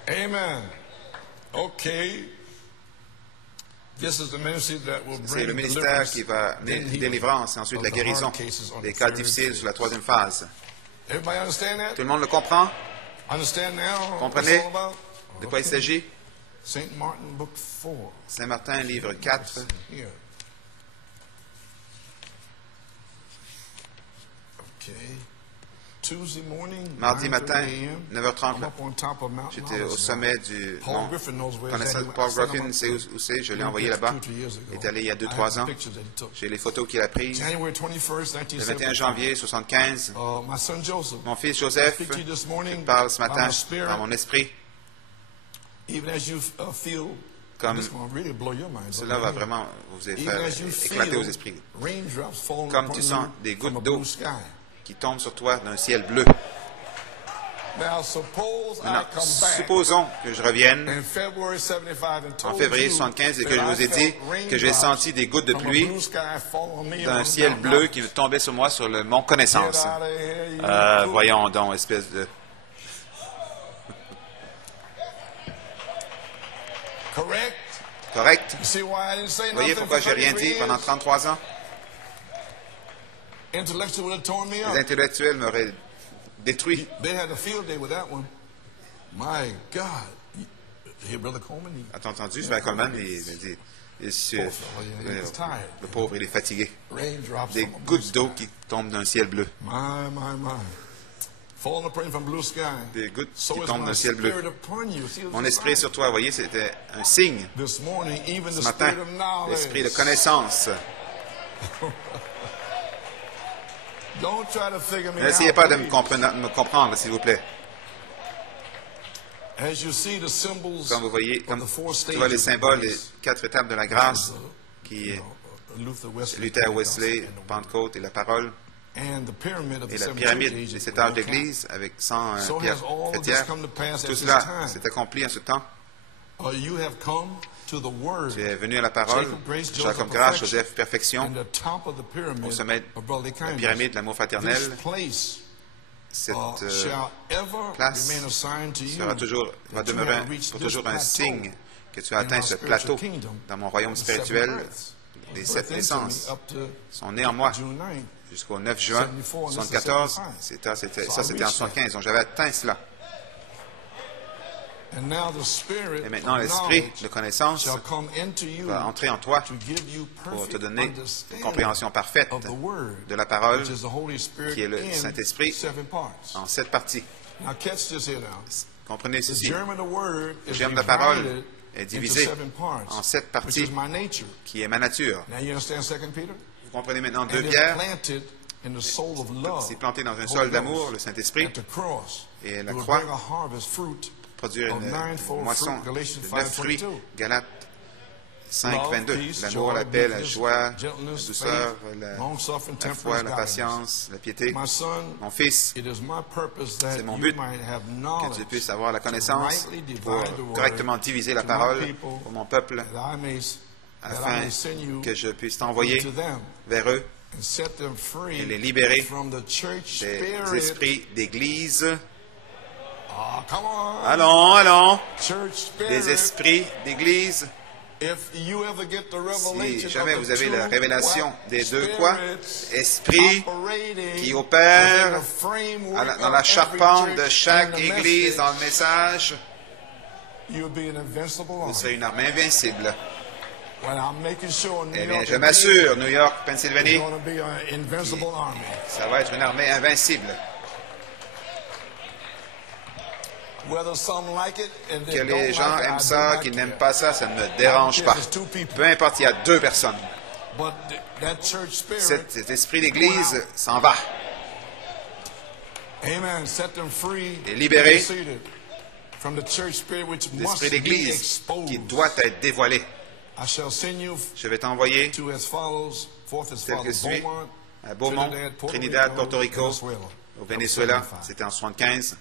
Amen. Okay. C'est le ministère qui va amener la délivrance et ensuite la guérison des cas difficiles sur la troisième phase. Tout le monde le comprend? Comprenez de quoi il s'agit? Saint Martin, livre 4. Mardi matin, 9h30, j'étais au sommet du mont. Paul Griffin sait où c'est, je l'ai envoyé là-bas. Il est allé il y a 2-3 ans. J'ai les photos qu'il a prises. Le 21 janvier 1975, mon fils Joseph me parle ce matin dans mon esprit. Comme cela va vraiment vous faire éclater aux esprits. Comme tu sens des gouttes d'eau qui tombent sur toi d'un ciel bleu. Maintenant, supposons que je revienne en février 1975 et que je vous ai dit que j'ai senti des gouttes de pluie d'un ciel bleu qui tombait sur moi sur le mont Connaissance. Voyons donc, espèce de... Correct? Vous voyez pourquoi je n'ai rien dit pendant 33 ans? Les intellectuels m'auraient détruit. As-tu entendu? Frère Coleman, le pauvre, il est fatigué. Des gouttes d'eau qui tombent d'un ciel bleu. Des gouttes qui tombent d'un ciel bleu. Mon esprit est sur toi, vous voyez, c'était un signe. Ce matin, l'esprit de connaissance. N'essayez pas de me comprendre, s'il vous plaît. Comme vous voyez, tu vois les symboles, les 4 étapes de la grâce, qui est Luther, Wesley, Pentecôte et la parole, et la pyramide des 7 âges d'Église avec 100 pierres fêtières. Tout cela s'est accompli en ce temps. Tu es venu à la parole, Jacob Grâce, Joseph Perfection, au sommet de la pyramide de l'amour fraternel. Cette place va demeurer pour toujours un signe que tu as atteint ce plateau dans mon royaume spirituel. Les 7 naissances sont nées en moi jusqu'au 9 juin 1974. Ça, c'était en 1975, donc j'avais atteint cela. Et maintenant, l'esprit de connaissance va entrer en toi pour te donner une compréhension parfaite de la parole, qui est le Saint-Esprit, en 7 parties. Comprenez ceci. Le germe de la parole est divisé en 7 parties, qui est ma nature. Vous comprenez maintenant 2 Pierre. C'est planté dans un sol d'amour, le Saint-Esprit, et la croix produire une moisson de 9 fruits. Galates 5, 22. L'amour, la paix, la joie, la douceur, la foi, la patience, la piété. Mon fils, c'est mon but que tu puisses avoir la connaissance pour correctement diviser la parole pour mon peuple, afin que je puisse t'envoyer vers eux et les libérer des esprits d'église. Allons, des esprits d'église. Si jamais vous avez la révélation des 2 quoi? Esprit qui opère dans la charpente de chaque église dans le message, vous serez une armée invincible. Eh bien, je m'assure, New York, Pennsylvanie, ça va être une armée invincible. Que les gens aiment ça, qu'ils n'aiment pas ça, ça ne me dérange pas. Peu importe, il y a 2 personnes. Cet esprit d'église s'en va. Et libéré l'esprit d'église qui doit être dévoilé. Je vais t'envoyer tel que suit à Beaumont, Trinidad, Porto Rico, au Venezuela. C'était en 1975.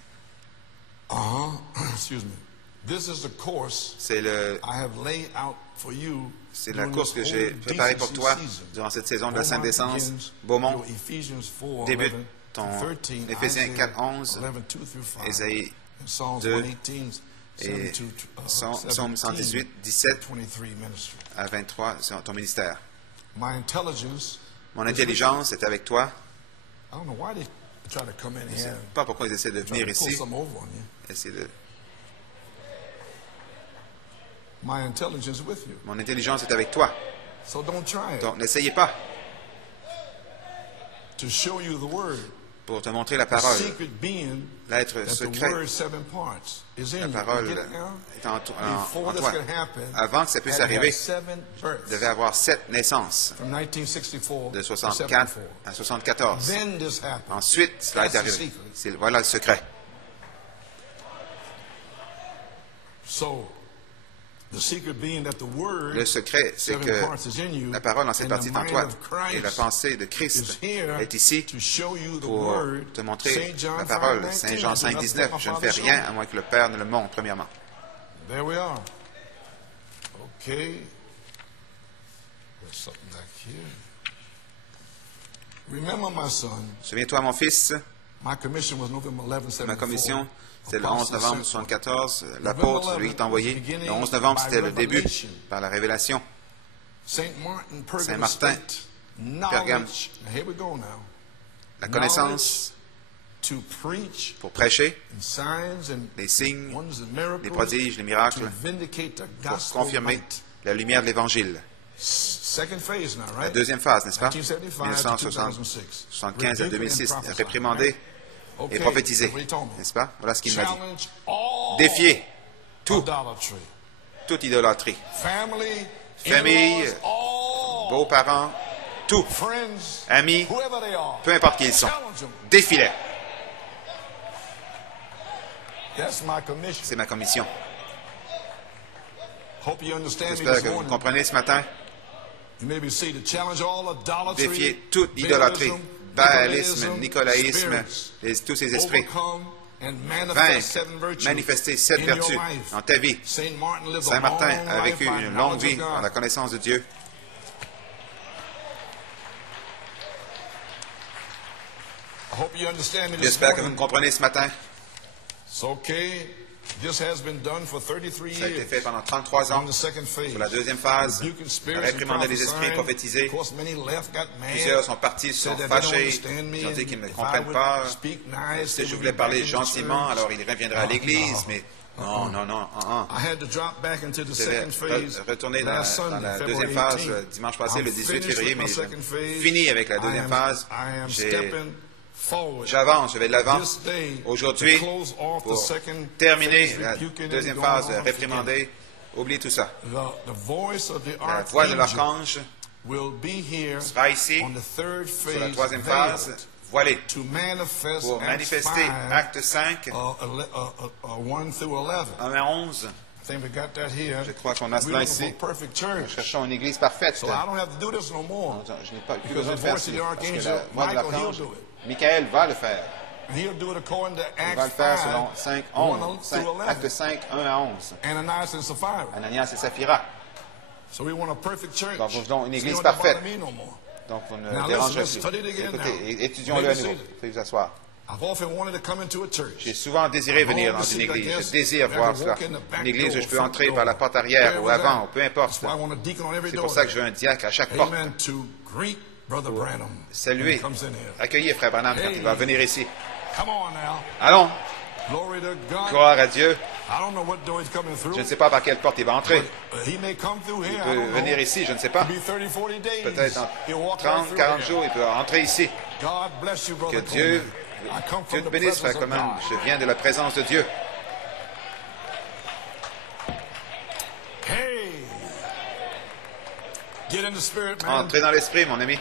C'est la course que j'ai préparée pour toi durant cette saison de la Sainte Descente. Beaumont, débute ton Éphésiens 4, 11, Ésaïe 2 et Psaume 118, 17 à 23 sur ton ministère. Mon intelligence est avec toi. Je ne sais pas pourquoi ils essaient de venir ici. Mon intelligence est avec toi. Donc, n'essayez pas. Pour te montrer la parole. L'être secret. La parole est en toi. Avant que ça puisse arriver, il devait avoir 7 naissances. De 64 à 74. Ensuite, cela est arrivé. Voilà le secret. Le secret, c'est que la parole en cette partie est en toi et la pensée de Christ est ici pour te montrer la parole. Saint Jean 5, 19. Je ne fais rien à moins que le Père ne le montre, premièrement. Souviens-toi, mon fils, ma commission, c'était le 11 novembre 1974. L'apôtre, lui, qui t'a envoyé. Le 11 novembre, c'était le début par la révélation. Saint-Martin, Pergame. La connaissance pour prêcher, les signes, les prodiges, les miracles, pour confirmer la lumière de l'Évangile. La deuxième phase, n'est-ce pas? 1975 à 2006, réprimandé et prophétisé, n'est-ce pas? Voilà ce qu'il m'a dit. Défier toute idolâtrie. Famille, beaux-parents, tout, amis, peu importe qui ils sont. Défie-les. C'est ma commission. J'espère que vous comprenez ce matin. Défier toute idolâtrie, baalisme, nicolaïsme, tous ces esprits. Vaincre, manifester 7 vertus dans ta vie. Saint Martin a vécu une longue vie dans la connaissance de Dieu. J'espère que vous me comprenez ce matin. Ça a été fait pendant 33 ans. Pour la deuxième phase, réprimander les esprits, prophétiser. Plusieurs sont partis, se sont fâchés. Ils ont dit qu'ils ne me comprennent pas. Si je voulais parler gentiment, alors ils reviendraient à l'Église, mais Non, non, non. I had to drop back into the Je devais second phase retourner dans last la Sunday, deuxième February phase 18th. dimanche passé, le 18 finished février, with my mais second phase. j'ai fini avec la deuxième phase. I am stepping forward. J'avance, je vais de l'avant. This day Aujourd'hui, to close off the pour second terminer phase, la rebuking deuxième and phase, going on, réprimander, oubliez tout ça. The voice of the La voix de archangel l'archange will be here sera ici, on the third sur la phase, troisième phase, veiled, voilée, to manifest pour manifester acte 5, 1 through 11. 1 à 11. I think we got that here. Je crois qu'on a We're cela looking ici. for a perfect Nous church. cherchons une église parfaite. So I don't have to do this no more. Je n'ai pas plus Because besoin the de faire voice of ci, the parce que archangel, la voix de Michael, l'archange, he'll do it. Michael va le faire. And he'll do it according to Il Acts va le faire 5, selon 5, 1 11, through 11. acte 5, 1 à 11. Ananias and Sapphira. Ananias et Saphira. So we want a perfect church. Donc, nous voulons une So you église don't have to parfaite. bother me no more. Donc, vous ne Now, dérangez listen, plus. study it again Écoutez, now. étudions-le à Maybe nouveau. see it. Veuillez vous asseoir. I've often wanted to come into a church. J'ai souvent désiré venir dans une église. Je désire voir cela. Une église où je peux entrer par la porte arrière ou avant, ou peu importe. That's why I want a deacon on every C'est door. pour ça que je veux un diacre à chaque porte. Amen. To greet Brother Branham when he Saluer, comes in here. accueillir Frère Branham quand il va venir ici. Come on now. Allons, Glory to God. gloire à Dieu. I don't know what door he's coming through. Je ne sais pas par quelle porte il va entrer. He may come through here. Il I peut don't venir know. ici, je ne sais pas. It'll be 30, 40 days. Peut-être dans He'll walk 30, right through 40 here. jours, il peut entrer ici. God bless you, Que Brother Dieu, Coleman. I come Dieu from te the bénisse, presence Frère of Coleman. God. Je viens de la présence de Dieu. Hey! Get in the spirit, man. Entrez dans l'esprit, mon ami.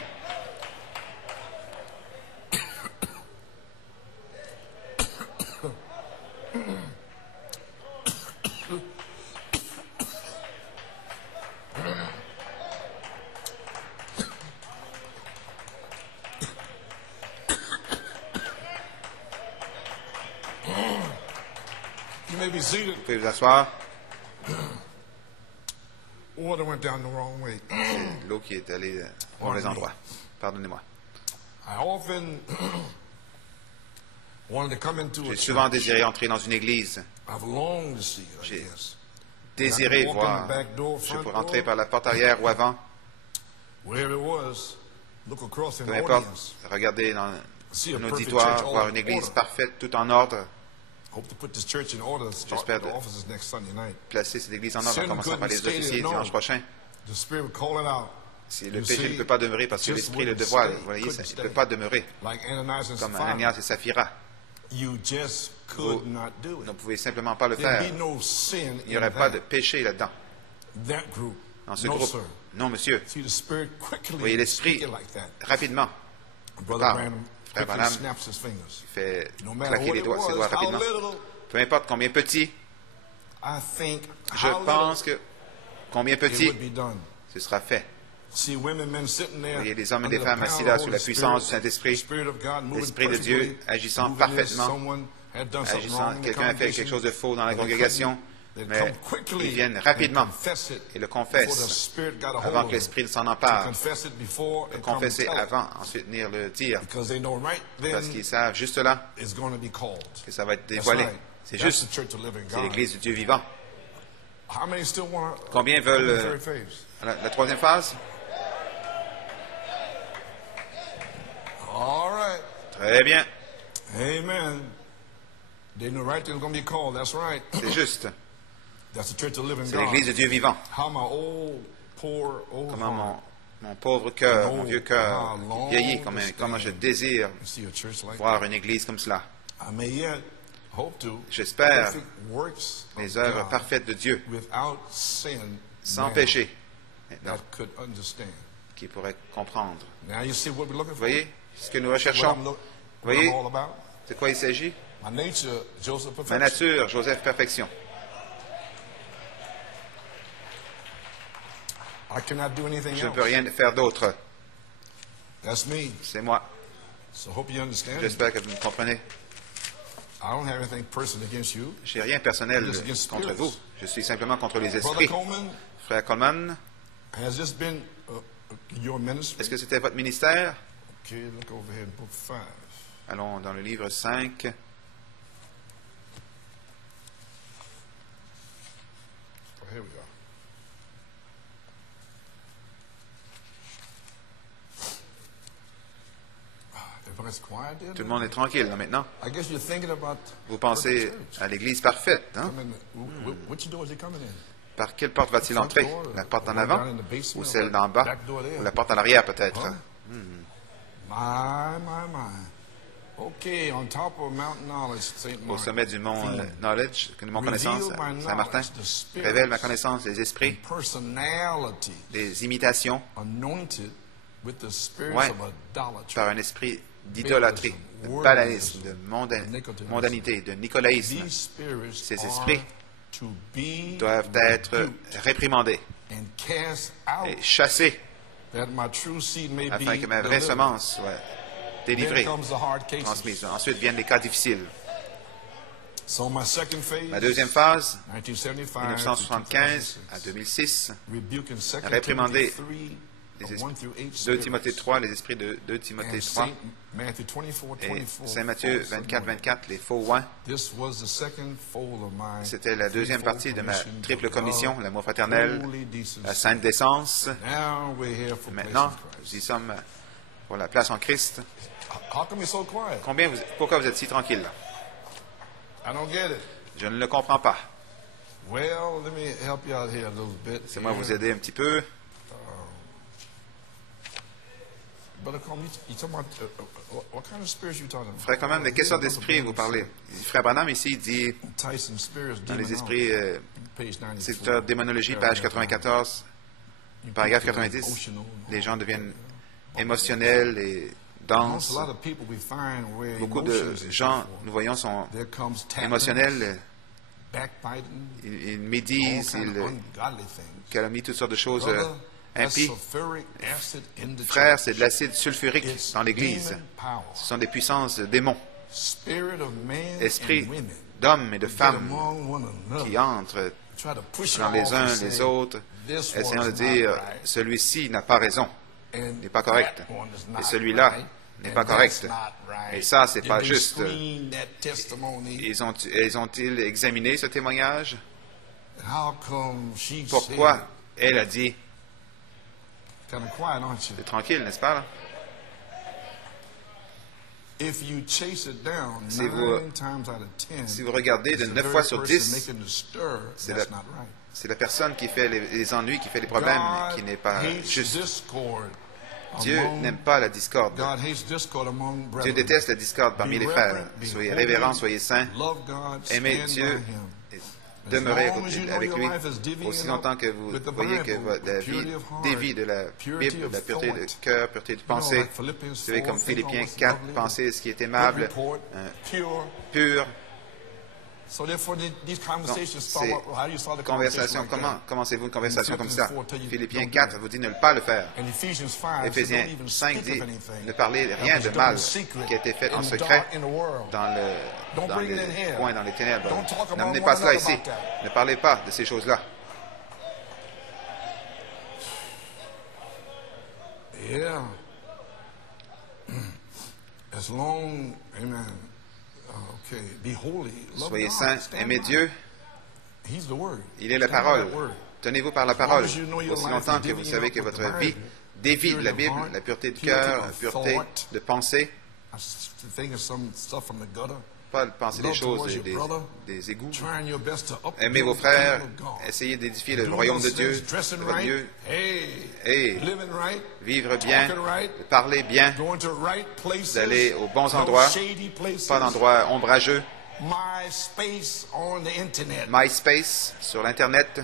You may be seated. Vous pouvez vous asseoir. Water went down the wrong way. C'est l'eau qui est allée au mauvais endroit. Pardonnez-moi. I often wanted to come into a J'ai souvent church. désiré entrer dans une église. I've longed to see, I J'ai guess. désiré walk in voir. the back door, Je front peux door. rentrer par la porte arrière ou avant. Wherever it was, look across in Peu the importe. audience. Regarder dans See a un perfect auditoire, church, voir all une in église order. parfaite, tout en ordre. Hope to put this church in order. Start J'espère the de- offices next Sunday night. Placer cette église en ordre en Sin commençant par les couldn't stay officiers there, no. dimanche prochain. The Spirit would call it out. Si le You péché see, ne peut pas demeurer parce que just l'esprit le wouldn't dévoile, stay, vous voyez, couldn't ça ne stay. peut pas demeurer. Like Ananias and Comme Sapphira. Ananias et Saphira. You just Vous could not do ne it. pouvez simplement pas le There'd faire. be no sin Il n'y in aurait pas de that, péché là-dedans, that group. dans ce No, groupe. sir. Non, monsieur. See the Spirit quickly Voyez l'esprit speaking like that. rapidement. Brother Ah, Branham Frère quickly Branham snaps his fingers. Il fait No matter claquer what les it doigts, ses doigts was, how rapidement. little, Peu importe combien petit, I think je how pense little que combien it petit, would be done. ce sera fait. See women, men sitting there. Vous voyez les hommes et under les the femmes power assis of là the sous la Holy puissance du Spirit, Saint-Esprit, the Spirit of God moving l'Esprit de Dieu perfectly, agissant moving as parfaitement, someone had done something agissant, wrong in the quelqu'un a fait quelque congregation. chose de faux dans la But they congrégation, couldn't- they'd mais come quickly ils viennent and rapidement confess it et le before the confessent Spirit got a hold avant of que it. l'Esprit s'en To empare. confess it before Le and come confesser tell it. avant, ensuite venir le dire, Because they know right parce then qu'ils savent juste là it's going to be called. que ça va être That's dévoilé. right. C'est That's juste, the church of living c'est God. l'Église du Dieu vivant. How many still want to Combien veulent third phase? la troisième phase? All right. Très bien, Amen. They know right then it's going to be called. That's right. c'est juste. That's the church of living C'est God. l'Église du Dieu vivant. How my old, poor, old Comment heart mon pauvre cœur, mon Oh, vieux cœur, how long qui vieillit, this comment je thing- désire to see a church like voir that. une Église comme cela. I may yet hope to. J'espère Perfect works of Les œuvres God parfaites de Dieu, without sin, sans man péché, maintenant, that could understand. qui pourrait comprendre. Now you see what we're looking Vous for. voyez ce que nous What recherchons? I'm, what Voyez I'm all about. de quoi il s'agit? My nature, Joseph Ma perfection. nature, Joseph Perfection. I cannot do anything Je ne else. peux rien faire d'autre. That's me. C'est moi. So hope you understand. J'espère que vous me comprenez. I don't have anything personal against you. Je n'ai rien personnel Just against contre spirits. vous. Je suis simplement contre les Brother esprits. Coleman, Frère Coleman, has this been your ministry? est-ce que c'était votre ministère? Okay, look over here in book 5. Allons dans le livre 5. Oh, here we go. Tout le monde est tranquille là, maintenant. Vous pensez à l'église parfaite, hein? Par quelle porte va-t-il entrer? La porte en avant ou celle d'en bas ou la porte en arrière peut-être? Au sommet du mont Knowledge, du mont Connaissance, Saint-Martin, révèle ma connaissance des esprits, des imitations, par un esprit d'idolâtrie, de balaïsme, de mondanité, de nicolaïsme. Ces esprits doivent être réprimandés et chassés afin que ma vraie semence soit délivrée, transmise. Ensuite viennent les cas difficiles. Ma deuxième phase, 1975 à 2006, a réprimandé 2 Timothée 3, les esprits de 2 Timothée 3, et Saint Matthieu 24, 24, les faux oins. C'était la deuxième partie de ma triple commission, l'amour fraternel, la sainte décence. Maintenant, nous y sommes pour la place en Christ. Pourquoi vous êtes si tranquille là? Je ne le comprends pas. Laissez-moi vous aider un petit peu. Frère, quand même, de quelle sorte d'esprit vous parlez? Frère Branham, ici, dit, dans les esprits, c'est démonologie, page 94, paragraphe 90, les gens deviennent émotionnels et dansent. Beaucoup de gens, nous voyons, sont émotionnels. Ils médisent, ils calomnient toutes sortes de choses impies. Frère, c'est de l'acide sulfurique dans l'Église. Ce sont des puissances de démons. Esprit d'hommes et de femmes qui entrent dans les uns les autres, essayant de dire, celui-ci n'a pas raison, n'est pas correct, et celui-là n'est pas correct. Et ça, c'est pas juste. Ils ont-ils examiné ce témoignage? Pourquoi elle a dit? C'est tranquille, n'est-ce pas? Là? Si vous regardez de 9 fois sur 10, c'est la personne qui fait les ennuis, qui fait les problèmes, qui n'est pas juste. Dieu n'aime pas la discorde. Dieu déteste la discorde parmi les frères. Soyez révérents, soyez saints. Aimez Dieu et demeurez avec lui aussi longtemps que vous voyez que la vie dévie de la Bible, de la pureté de cœur, pureté de pensée. Vous savez, comme Philippiens 4, pensez ce qui est aimable, pur. Donc, conversation, comment commencez-vous une conversation comme ça? Philippiens 4 vous dit ne pas le faire. Éphésiens 5 dit ne parlez rien de mal qui a été fait en secret dans les coins, dans les ténèbres. N'amenez pas cela ici. Ne parlez pas de ces choses-là. Soyez saints, aimez Dieu. Il est la parole. Tenez-vous par la parole. Aussi longtemps que vous savez que votre vie dévie de la Bible, la pureté de cœur, la pureté de pensée, pas de penser des choses des égouts. Aimez vos frères, essayez d'édifier le royaume de Dieu, de votre Dieu, et vivre bien, parler bien, d'aller aux bons endroits, pas d'endroits ombrageux. MySpace sur l'Internet.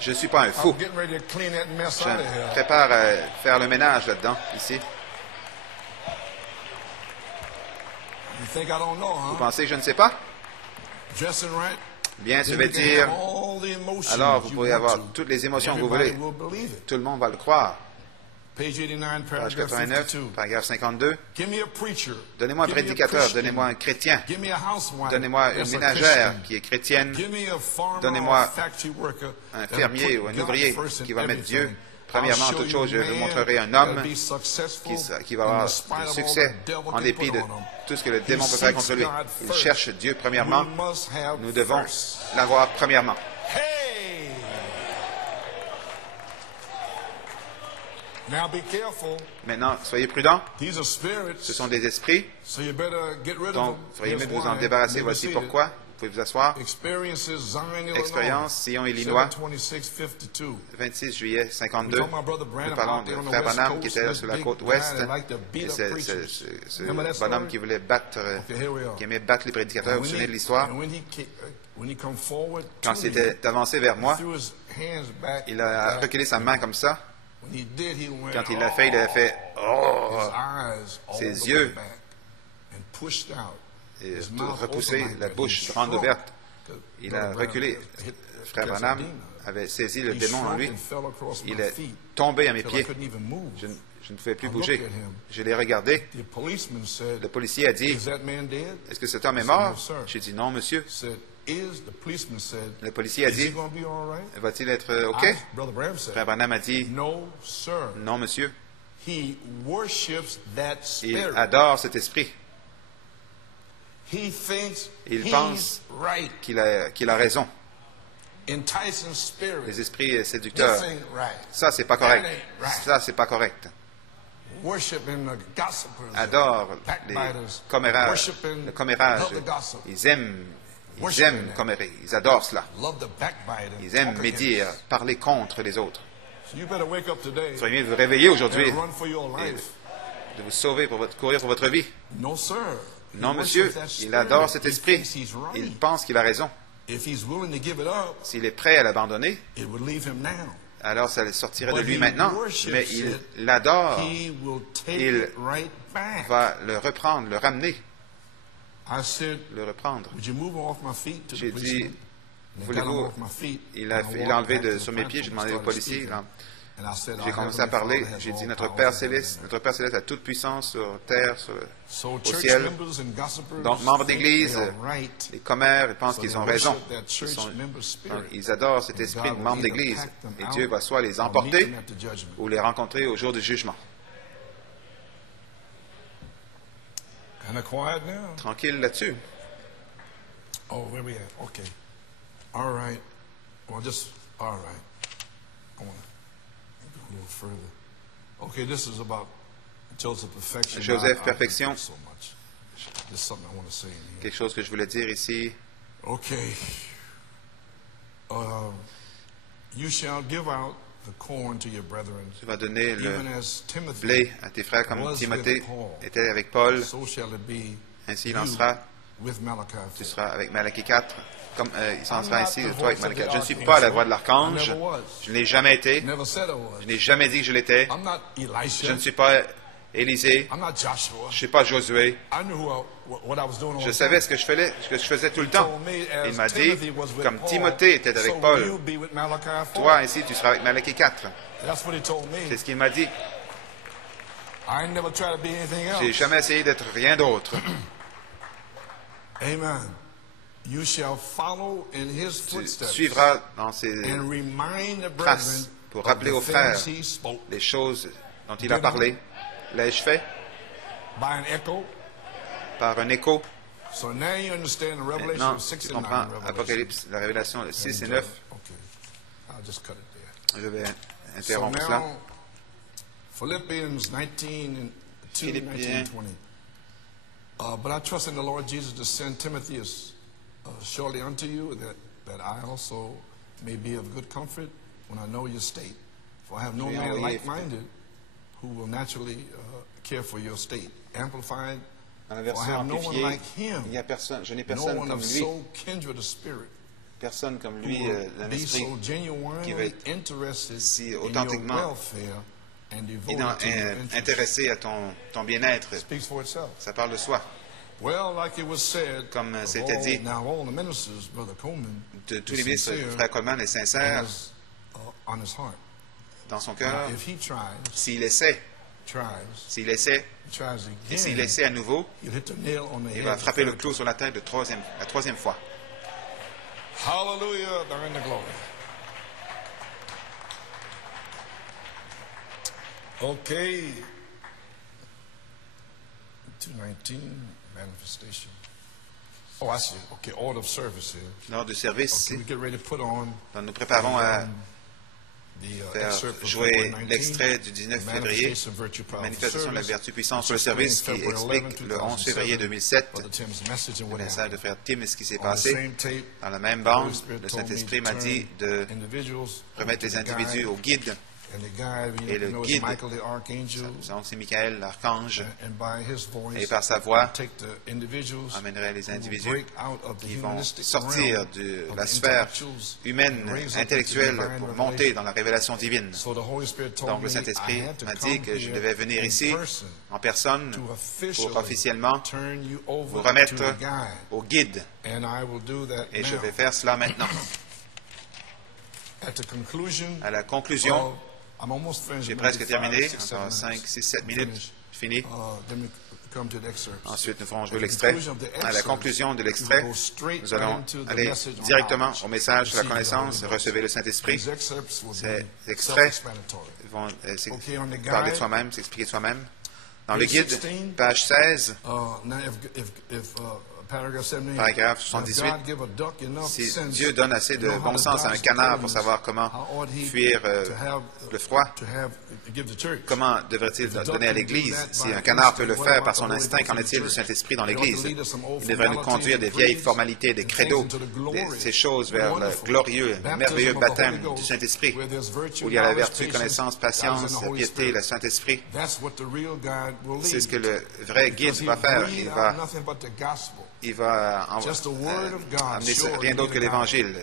Je ne suis pas un fou. Je me prépare à faire le ménage là-dedans, ici. Vous pensez que je ne sais pas? Bien se vêtir. Alors, vous pourrez avoir toutes les émotions que vous voulez. Tout le monde va le croire. Page 89, paragraphe 52. Donnez-moi un prédicateur, donnez-moi un chrétien. Donnez-moi une ménagère qui est chrétienne. Donnez-moi un fermier ou un ouvrier qui va mettre Dieu. Premièrement, en toute chose, je vous montrerai un homme qui va avoir du succès en dépit de tout ce que le démon peut faire contre lui. Il cherche Dieu premièrement. Nous devons l'avoir premièrement. Now be careful. Maintenant, soyez prudents. These are spirits. Ce sont des esprits. So you better get rid of Donc, them. soyez mieux Here's de vous en why. débarrasser. Maybe Voici see pourquoi. it. Vous pouvez vous asseoir. Experiences, Zion, Illinois. Expérience, Sion, Illinois, 7/26/52. 26 juillet 52. We're talking about Brother Branham Nous parlons out there on de the Frère West Branham qui Coast, était this sur la big côte guy ouest. that liked to beat Et up preachers. ce Remember that bonhomme story? qui voulait battre, Okay, here we are. qui aimait battre les prédicateurs. Vous vous souvenez de l'histoire? And when he come forward Quand to il me, était avancé vers moi, he threw his hands back il a reculé sa main comme ça. When he did, he went, Quand il l'a fait, il a fait « Oh !» his eyes all Ses the way yeux. back and pushed out. Et His mouth repoussé, open like la that. bouche He grande shrunk. ouverte. Il Brother a Branham reculé. hit- Frère catch a Branham demon. avait saisi le He démon en shrunk lui. and fell across Il my est feet tombé à mes till I pieds. couldn't even move. Je ne pouvais plus I bouger. looked at him. Je l'ai regardé. The policeman said, Le policier a dit "Is that man dead?" « Est-ce que cet homme est I said, mort "No, sir." » J'ai dit « Non, monsieur. Said, the policeman said, Le policier a "Is he dit going to be all right?" « Va-t-il être OK ?» Brother Branham said, Frère Branham a dit "No, sir. « Non, monsieur. He worships that Il spirit. adore cet esprit. He thinks Il he's pense right. qu'il a raison. Enticing spirit. Les esprits séducteurs. This ain't right. Ça, c'est pas correct. That ain't right. Ça, c'est pas correct. Worshiping the gossipers. Adore les backbiters. commérages. Worshiping, Le commérage. love the gossip. Ils aiment Worshiping that. commérer. Ils adorent cela. Love the backbiting. Ils aiment Talk médire, against. parler contre les autres. So you better wake up today Soyez mieux de vous réveiller aujourd'hui and run for your et life. de vous sauver, courir pour votre vie. No, sir. He Non, monsieur, worships that il spirit. adore cet He esprit. thinks he's right. Il pense qu'il a raison. If he's willing to give it up, S'il est prêt à l'abandonner, it would leave him now. alors ça sortirait de But lui he maintenant. worships Mais it. il l'adore, He will take Il it right back. va le reprendre, le ramener, I said, le reprendre. would you move off my feet to the J'ai dit, policeman? And they got him voulez-vous... off my feet. Il And I a walked enlevé back to the sur mes pieds, j'ai platform demandé au and policier. started speaking. And I said, J'ai our commencé à Heavenly parler. Father has J'ai dit, all notre power Père in heaven and Céleste, earth. notre Père Céleste a toute puissance sur terre, So au church ciel. members and gossipers Donc, membres think d'église, they are right. les commères, ils pensent So qu'ils they ont raison. worship that church member spirit. Ils adorent cet And esprit de God membre will either d'église. pack them Et out Dieu va soit les or meet emporter them at the judgment. ou les rencontrer au jour du jugement. Kind of quiet now. Tranquille là-dessus. Oh, where we at? Okay. All right. Well, just, all right. I want to go a little further. Okay, this is about Joseph Perfection. Joseph I Perfection. like it so much. There's something I want to say in here. Quelque chose que je voulais dire ici. Okay. You shall give out the corn to your brethren, Tu vas donner le even as Timothy blé à tes frères comme was Timothée with Paul. était avec Paul. So shall it be Ainsi, il you en sera. with Malachi. Tu seras avec Malachie 4. Comme il s'en I'm sera not ainsi de the toi avec voice of Malachie 4. the Je ne suis archangel. pas la voix de I l'archange. never was. Je ne l'ai jamais été. Never said I was. Je n'ai jamais dit que je l'étais. I'm not Elisha. Je ne suis pas Élisée. I'm not Joshua. Je ne suis pas Josué. I knew what I was doing all Je the savais time. ce que je faisais tout le He temps. told me, as Il m'a dit, Timothy was with comme Paul, Timothée était avec so Paul, will you be with Malachi 4. toi ainsi tu seras avec Malachie 4. That's what he told me. C'est ce qu'il m'a dit. I ain't never tried to be anything J'ai else. jamais essayé d'être rien d'autre. Amen. You shall follow in his Tu footsteps suivras dans ses and remind the traces brethren pour of rappeler the aux frères things he spoke les choses dont il a parlé. L'ai-je fait by an echo. par un écho? So now you understand the Revelation Maintenant, 6 tu and 9. comprends Revelation. Apocalypse, la révélation 6 et And, 9. okay. I'll just cut it there. Je vais So interrompre cela. now, Philippians 19 and 2, 19 Philippiens. 20. But I trust in the Lord Jesus to send Timothy shortly unto you, that I also may be of good comfort when I know your state. For I have no Je vais man envoyer like-minded who will naturally care for your state. Amplified. Dans la For I version have no one amplifiée, like him, il y a personne, je n'ai no personne one comme of lui, so kindred a spirit, personne comme who lui, will d'un be esprit so genuinely qui va être interested si in your authentiquement welfare and devoted to your interests. intéressé à ton bien-être. Speaks for itself. Ça parle de soi. Well, like it was said, Comme of c'était all- dit, now all the ministers, Brother Coleman, De tous is les ministres, sincere Frère Coleman est sincère has, on his heart. dans son Now, cœur. if he tries, S'il essaie, tries et s'il again, essaie à nouveau, he'll hit the nail on the il head. va the frapper le third clou time. sur la tête la troisième fois. Hallelujah, they're in the glory. Okay. 219, manifestation. Oh, I see. Okay, order of service here. Lors du service, Okay, we get ready to put on nous nous préparons à faire jouer l'extrait du 19 février, Manifestation de la vertu puissante sur le service, qui explique le 11 février 2007 le message de frère Tim et ce qui s'est passé. Dans la même bande, le Saint-Esprit m'a dit de remettre les individus au guide. Et le guide, c'est Michael, l'archange, et par sa voix, amènerait les individus qui vont sortir de la sphère humaine, intellectuelle, pour monter dans la révélation divine. Donc le Saint-Esprit m'a dit que je devais venir ici, en personne, pour officiellement vous remettre au guide. Et je vais faire cela maintenant. À la conclusion, j'ai presque terminé, encore 5, 6, 7 minutes, fini. Ensuite, nous ferons jouer l'extrait. À la conclusion de l'extrait, nous allons aller directement au message de la connaissance, recevez le Saint-Esprit. Ces extraits vont parler de soi-même, s'expliquer de soi-même. Dans le guide, page 16, paragraphe 78, si Dieu donne assez de bon sens à un canard pour savoir comment fuir le froid, comment devrait-il donner à l'Église? Si un canard peut le faire par son instinct, qu'en est-il du Saint-Esprit dans l'Église? Il devrait nous conduire des vieilles formalités, des credos, ces choses vers le glorieux, merveilleux baptême du Saint-Esprit, où il y a la vertu, connaissance, patience, la piété, le Saint-Esprit. C'est ce que le vrai guide va faire. Il va amener rien d'autre que l'Évangile,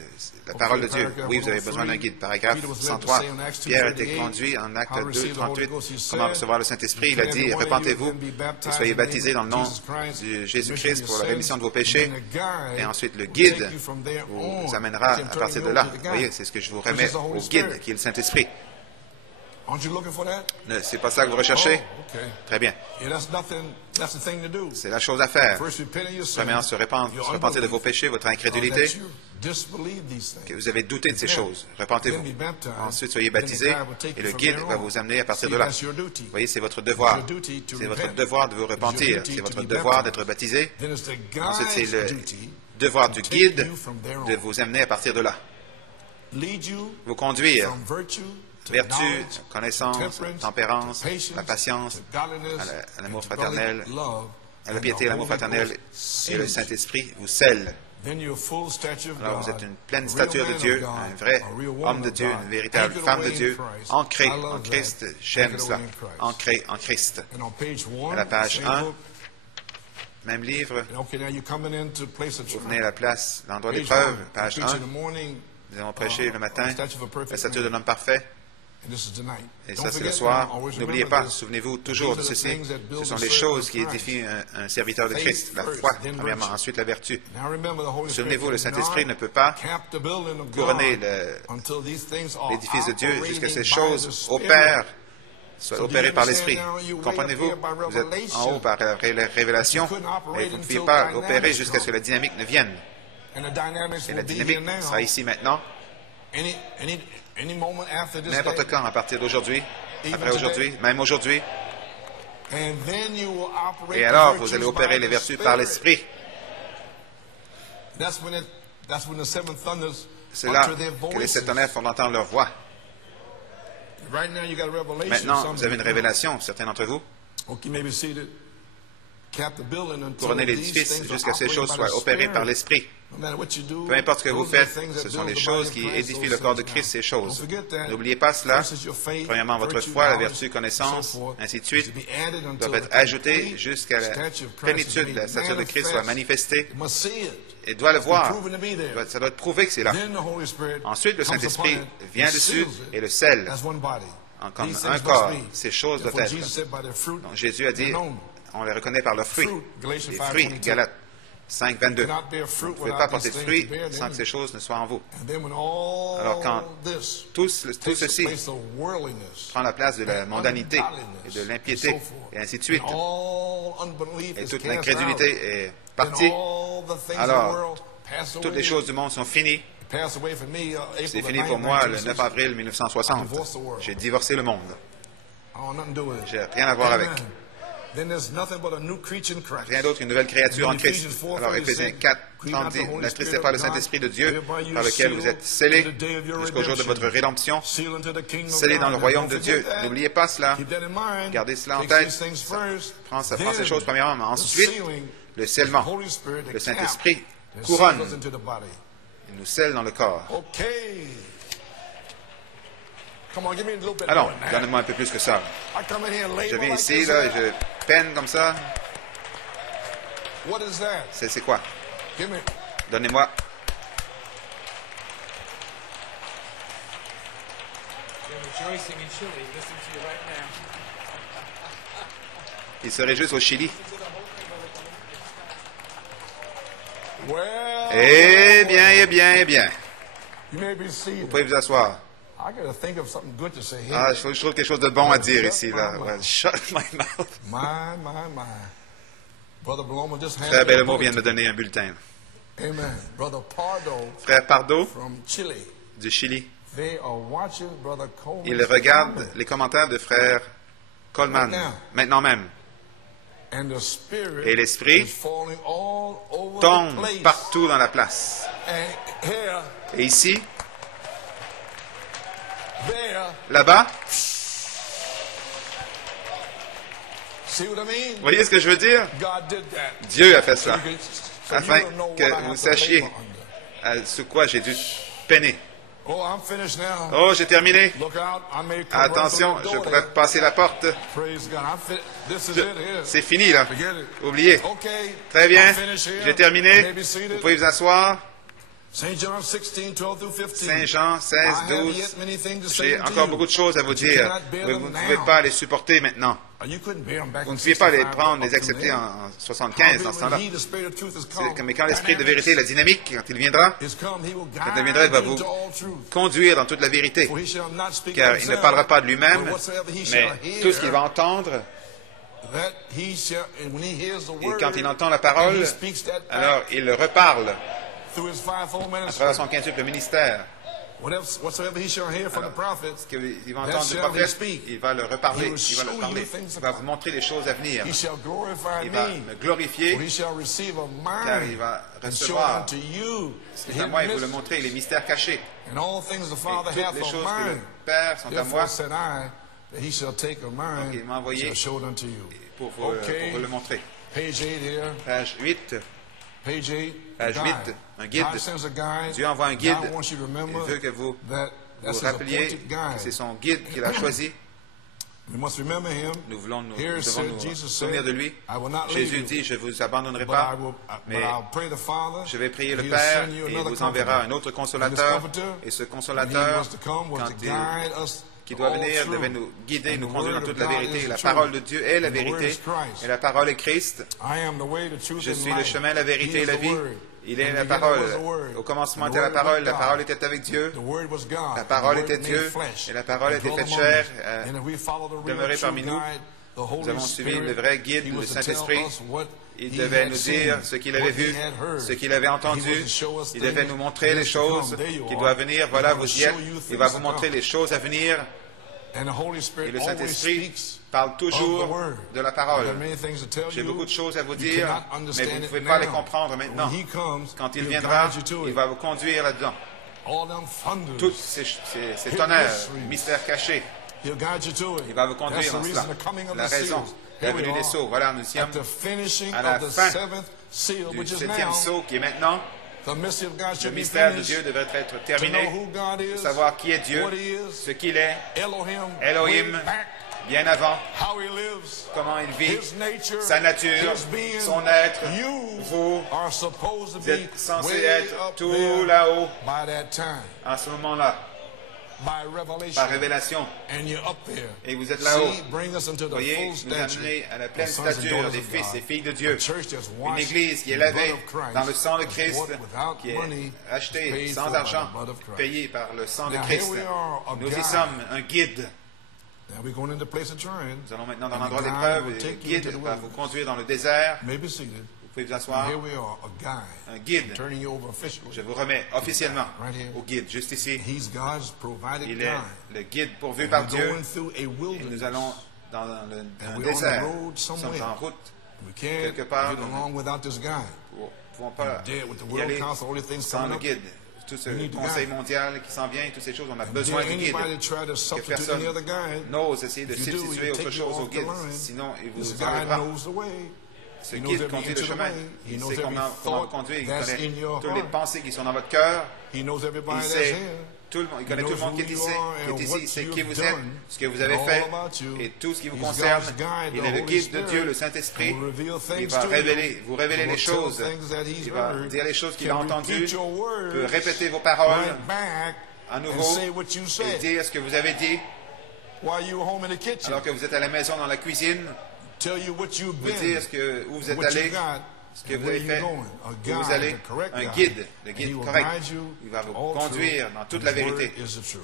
la parole de Dieu. Oui, vous avez besoin d'un guide. Paragraphe 103. Pierre était conduit en Acte 2, 38. Comment recevoir le Saint-Esprit? Il a dit, repentez-vous et soyez baptisés dans le nom de Jésus-Christ pour la rémission de vos péchés. Et ensuite, le guide vous amènera à partir de là. Vous voyez, c'est ce que je vous remets au guide, qui est le Saint-Esprit. C'est pas ça que vous recherchez? Très bien. C'est la chose à faire. Premièrement, se repentir de vos péchés, votre incrédulité, que vous avez douté de ces choses. Repentez-vous. Ensuite, soyez baptisés et le guide va vous amener à partir de là. Vous voyez, c'est votre devoir. C'est votre devoir de vous repentir. C'est votre devoir d'être baptisé. Ensuite, c'est le devoir du guide de vous amener à partir de là. Vous conduire vertu, connaissance, tempérance, la patience, à l'amour fraternel, à la piété, à l'amour fraternel, et le Saint-Esprit vous scelle. Alors vous êtes une pleine stature de Dieu, un vrai homme de Dieu, une véritable femme de Dieu, ancrée en Christ. J'aime cela, ancrée en Christ. À la page 1, même livre, vous venez à la place, l'endroit d'épreuve, page 1. Nous avons prêché le matin, la stature de l'homme parfait. Et ça, c'est le soir. N'oubliez pas, souvenez-vous toujours de ceci. Ce sont les choses qui édifient un serviteur de Christ. La foi, premièrement. Ensuite, la vertu. Souvenez-vous, le Saint-Esprit ne peut pas couronner l'édifice de Dieu jusqu'à ce que ces choses soient opérées par l'Esprit. Comprenez-vous? Vous êtes en haut par la révélation, et vous ne pouvez pas opérer jusqu'à ce que la dynamique ne vienne. Et la dynamique sera ici maintenant. N'importe quand, à partir d'aujourd'hui, après aujourd'hui, même aujourd'hui. Et alors, vous allez opérer les vertus par l'Esprit. C'est là que les sept tonnerres font entendre leur voix. Maintenant, vous avez une révélation, certains d'entre vous. Couronnez l'édifice jusqu'à ce que ces choses soient opérées par l'Esprit. Peu importe ce que vous faites, ce sont les choses qui édifient le corps de Christ, ces choses. N'oubliez pas cela. Premièrement, votre foi, la vertu, connaissance, ainsi de suite, doivent être ajoutées jusqu'à la plénitude de la stature de Christ soit manifestée et doit le voir. Ça doit être prouvé que c'est là. Ensuite, le Saint-Esprit vient dessus et le scelle comme un corps. Ces choses doivent être. Donc, Jésus a dit, on les reconnaît par leurs fruits. Les fruits, Galates 5, 22. Vous ne pouvez pas porter de fruits sans que ces choses ne soient en vous. Alors quand tout ceci prend la place de la mondanité et de l'impiété, et ainsi de suite, et toute l'incrédulité est partie, alors toutes les choses du monde sont finies. C'est fini pour moi le 9 avril 1960. J'ai divorcé le monde. J'ai rien à voir avec. then there's nothing but a new creature in Christ. Rien d'autre qu'une nouvelle créature en Christ. Alors, Éphésiens 4, 30 dit, n'attristez pas le Saint-Esprit de Dieu, par lequel vous êtes scellés jusqu'au jour de votre rédemption, scellés dans le royaume de Dieu. N'oubliez pas cela. Gardez cela en tête. Ça prend ces choses premièrement, mais ensuite, le scellement. Le Saint-Esprit couronne. Il nous scelle dans le corps. Alors, donne-moi un peu plus que ça. Je viens ici, là, et je peine comme ça. C'est quoi? Donnez-moi. Ils se réjouissent au Chili. Eh bien, eh bien, eh bien. Vous pouvez vous asseoir. Ah, je trouve quelque chose de bon à dire ici, là. Well, shut my mouth. Frère Bellomo vient de me donner un bulletin. Frère Pardo, du Chili, il regarde les commentaires de frère Coleman, maintenant même. Et l'Esprit tombe partout dans la place. Et ici, là-bas, vous voyez ce que je veux dire? Dieu a fait cela, afin que vous sachiez sous quoi j'ai dû peiner. Oh, j'ai terminé. Attention, je pourrais passer la porte. C'est fini, là. Oubliez. Très bien, j'ai terminé. Vous pouvez vous asseoir. Saint Jean 16, 12. J'ai encore beaucoup de choses à vous dire. Vous ne pouvez pas les supporter maintenant. Vous ne pouviez pas les prendre, les accepter en 75, dans ce temps-là. Mais quand l'Esprit de vérité, la dynamique, quand il viendra, il va vous conduire dans toute la vérité. Car il ne parlera pas de lui-même, mais tout ce qu'il va entendre. Et quand il entend la parole, alors il le reparle à travers son quintuple ministère. Alors, ce qu'il va entendre du prophète, il va le reparler, il va le parler, il va vous montrer les choses à venir. Il va me glorifier, car il va recevoir ce qui est à moi et vous le montrer, les mystères cachés. Et toutes les choses que le Père sont à moi, donc il m'a envoyé pour vous le montrer. Page 8. Page 8, un guide. Dieu envoie un guide. Il veut que vous vous rappeliez que c'est son guide qu'il a choisi. Nous devons nous souvenir de lui. Jésus dit, je ne vous abandonnerai pas, mais je vais prier le Père et il vous enverra un autre consolateur. Et ce consolateur, qui doit venir, devait nous guider, nous conduire dans toute la vérité. La parole de Dieu est la vérité, et la parole est Christ. Je suis le chemin, la vérité et la vie. Il est la parole. Au commencement était la parole était avec Dieu, la parole était Dieu, et la parole était faite chair, demeurée parmi nous. Nous avons suivi le vrai guide, le Saint-Esprit. Il devait nous dire ce qu'il avait vu, ce qu'il avait entendu. Il devait nous montrer les choses qui doivent venir. Voilà, vous y êtes. Il va vous montrer les choses à venir. Et le Saint-Esprit parle toujours de la parole. J'ai beaucoup de choses à vous dire, mais vous ne pouvez pas les comprendre maintenant. Quand il viendra, il va vous conduire là-dedans. Tous ces tonnerres, mystères cachés, il va vous conduire dans cela. La raison, la venue des sceaux. Voilà, nous sommes à la fin du 7e sceau qui est maintenant. Le mystère de Dieu devrait être terminé. De savoir qui est Dieu, ce qu'il est, Elohim, bien avant, comment il vit, sa nature, son être. Vous êtes censés être tout là-haut à ce moment-là. Par révélation. Et vous êtes là-haut. Voyez, nous amener à la pleine stature des fils et filles de Dieu. Une église qui est lavée dans le sang de Christ, qui est achetée sans argent, payée par le sang de Christ. Nous y sommes un guide. Nous allons maintenant dans l'endroit d'épreuve. Le guide va vous conduire dans le désert. Vous pouvez vous asseoir. Un guide. Je vous remets officiellement au guide, juste ici. Il est le guide pourvu par Dieu. Et nous allons dans un désert. Nous sommes en route quelque part. Nous ne pouvons pas y aller sans le guide. Tout ce conseil mondial qui s'en vient, toutes ces choses, on a besoin du guide. Que personne n'ose essayer de substituer autre chose au guide, sinon il vous enlèvera. Ce guide conduit le chemin. Il sait comment vous conduire. Il connaît toutes les pensées qui sont dans votre cœur. Il sait il connaît tout le monde qui est ici. Il sait qui vous êtes, ce que vous avez fait et tout ce qui vous concerne. Il est le guide de Dieu, le Saint-Esprit. Il va vous révéler les choses. Il va dire les choses qu'il a entendues. Il peut répéter vos paroles à nouveau et dire ce que vous avez dit alors que vous êtes à la maison dans la cuisine. Vous dire où vous êtes allé, ce que vous avez fait, où vous allez, un guide, le guide correct. Il va vous conduire dans toute la vérité.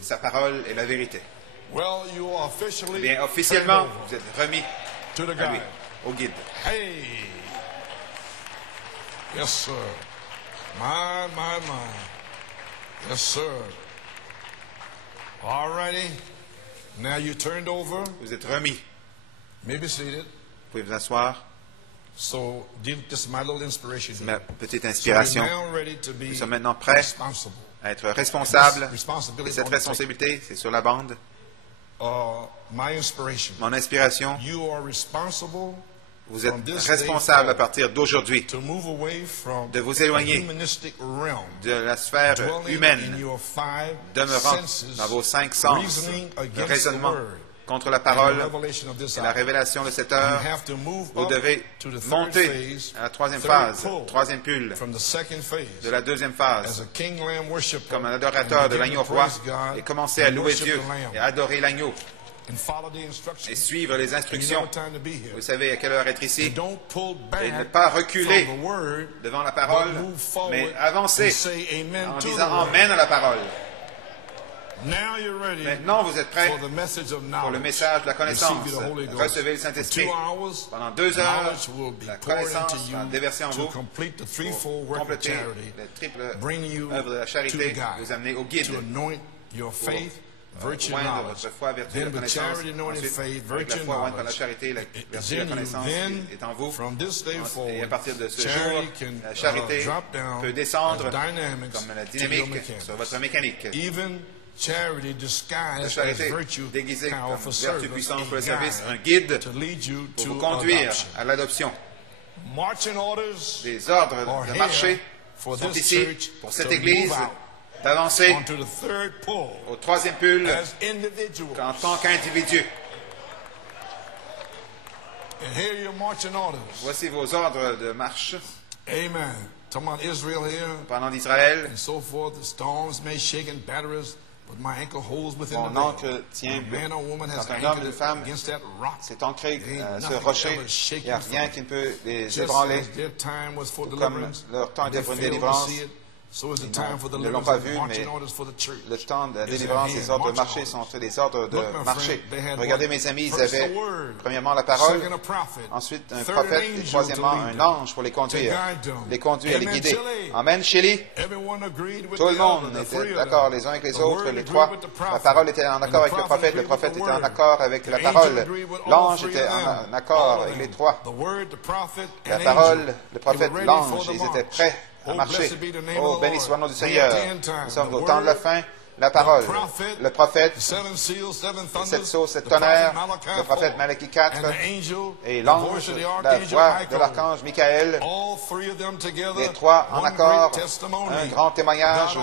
Sa parole est la vérité. Eh bien, officiellement, vous êtes remis à lui, au guide. Hey! Yes, sir. My. Yes, sir. All righty. Now you turned over. Vous êtes remis. Maybe seated. Vous pouvez vous asseoir. So, just my little inspiration C'est here. ma petite inspiration. Nous sommes maintenant prêts à être responsables. Et cette responsabilité, c'est sur la bande. Mon inspiration, vous êtes responsable à partir d'aujourd'hui de vous éloigner de la sphère humaine, demeurant dans vos 5 sens, le raisonnement contre la parole et la révélation de cette heure. Vous devez monter à la troisième phase, troisième pull de la deuxième phase, comme un adorateur de l'agneau roi, et commencer à louer Dieu et adorer l'agneau et suivre les instructions. Vous savez à quelle heure être ici et ne pas reculer devant la parole, mais avancer en disant Amen à la parole. Maintenant, vous êtes prêts pour le message de la connaissance. Recevez le Saint-Esprit. Pendant 2 heures, la connaissance va déverser en vous pour compléter la triple œuvre de la charité, vous amener au guide pour joindre votre foi, vertu, la connaissance. Ensuite, avec la foi, joindre la charité, la vertu, la connaissance est en vous. Et à partir de ce jour, la charité peut descendre comme la dynamique sur votre mécanique. La charité déguisée comme vertu puissante pour le service, un guide pour vous conduire à l'adoption. Les ordres de marché sont ici pour cette Église d'avancer au troisième pull en tant qu'individu. Voici vos ordres de marche. Amen. Parlant d'Israël, mon ancre tient quand un homme ou une femme s'est ancré à ce rocher, il n'y a rien qui ne peut les ébranler. Comme leur temps était pour une délivrance, ils ne l'ont pas vu, mais le temps de la délivrance, les ordres de marché sont des ordres de marché. Regardez mes amis, ils avaient premièrement la parole, ensuite un prophète et troisièmement un ange pour les conduire, les guider. Amen, Chili. Tout le monde était d'accord les uns avec les autres, les trois. La parole était en accord avec le prophète était en accord avec la parole, l'ange était en accord avec les trois. La parole, le prophète, l'ange, ils étaient prêts à marcher. Oh, béni soit le nom du Seigneur. Nous sommes au temps de la fin. La parole, le prophète, 7 sceaux, 7 tonnerres, le prophète Malachi 4 et l'ange, la voix de l'archange Michael, les trois en accord, un grand témoignage.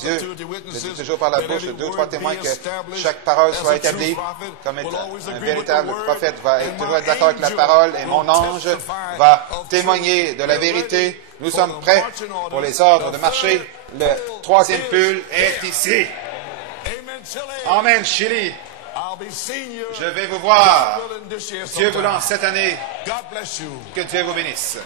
Dieu, je dis toujours par la bouche de 2 ou 3 témoins que chaque parole soit établie comme étant un véritable prophète va toujours être d'accord avec la parole et mon ange va témoigner de la vérité. Nous sommes prêts pour les ordres de marché. Le troisième pull est ici. Amen, Chili. Je vais vous voir. Dieu voulant cette année. Que Dieu vous bénisse.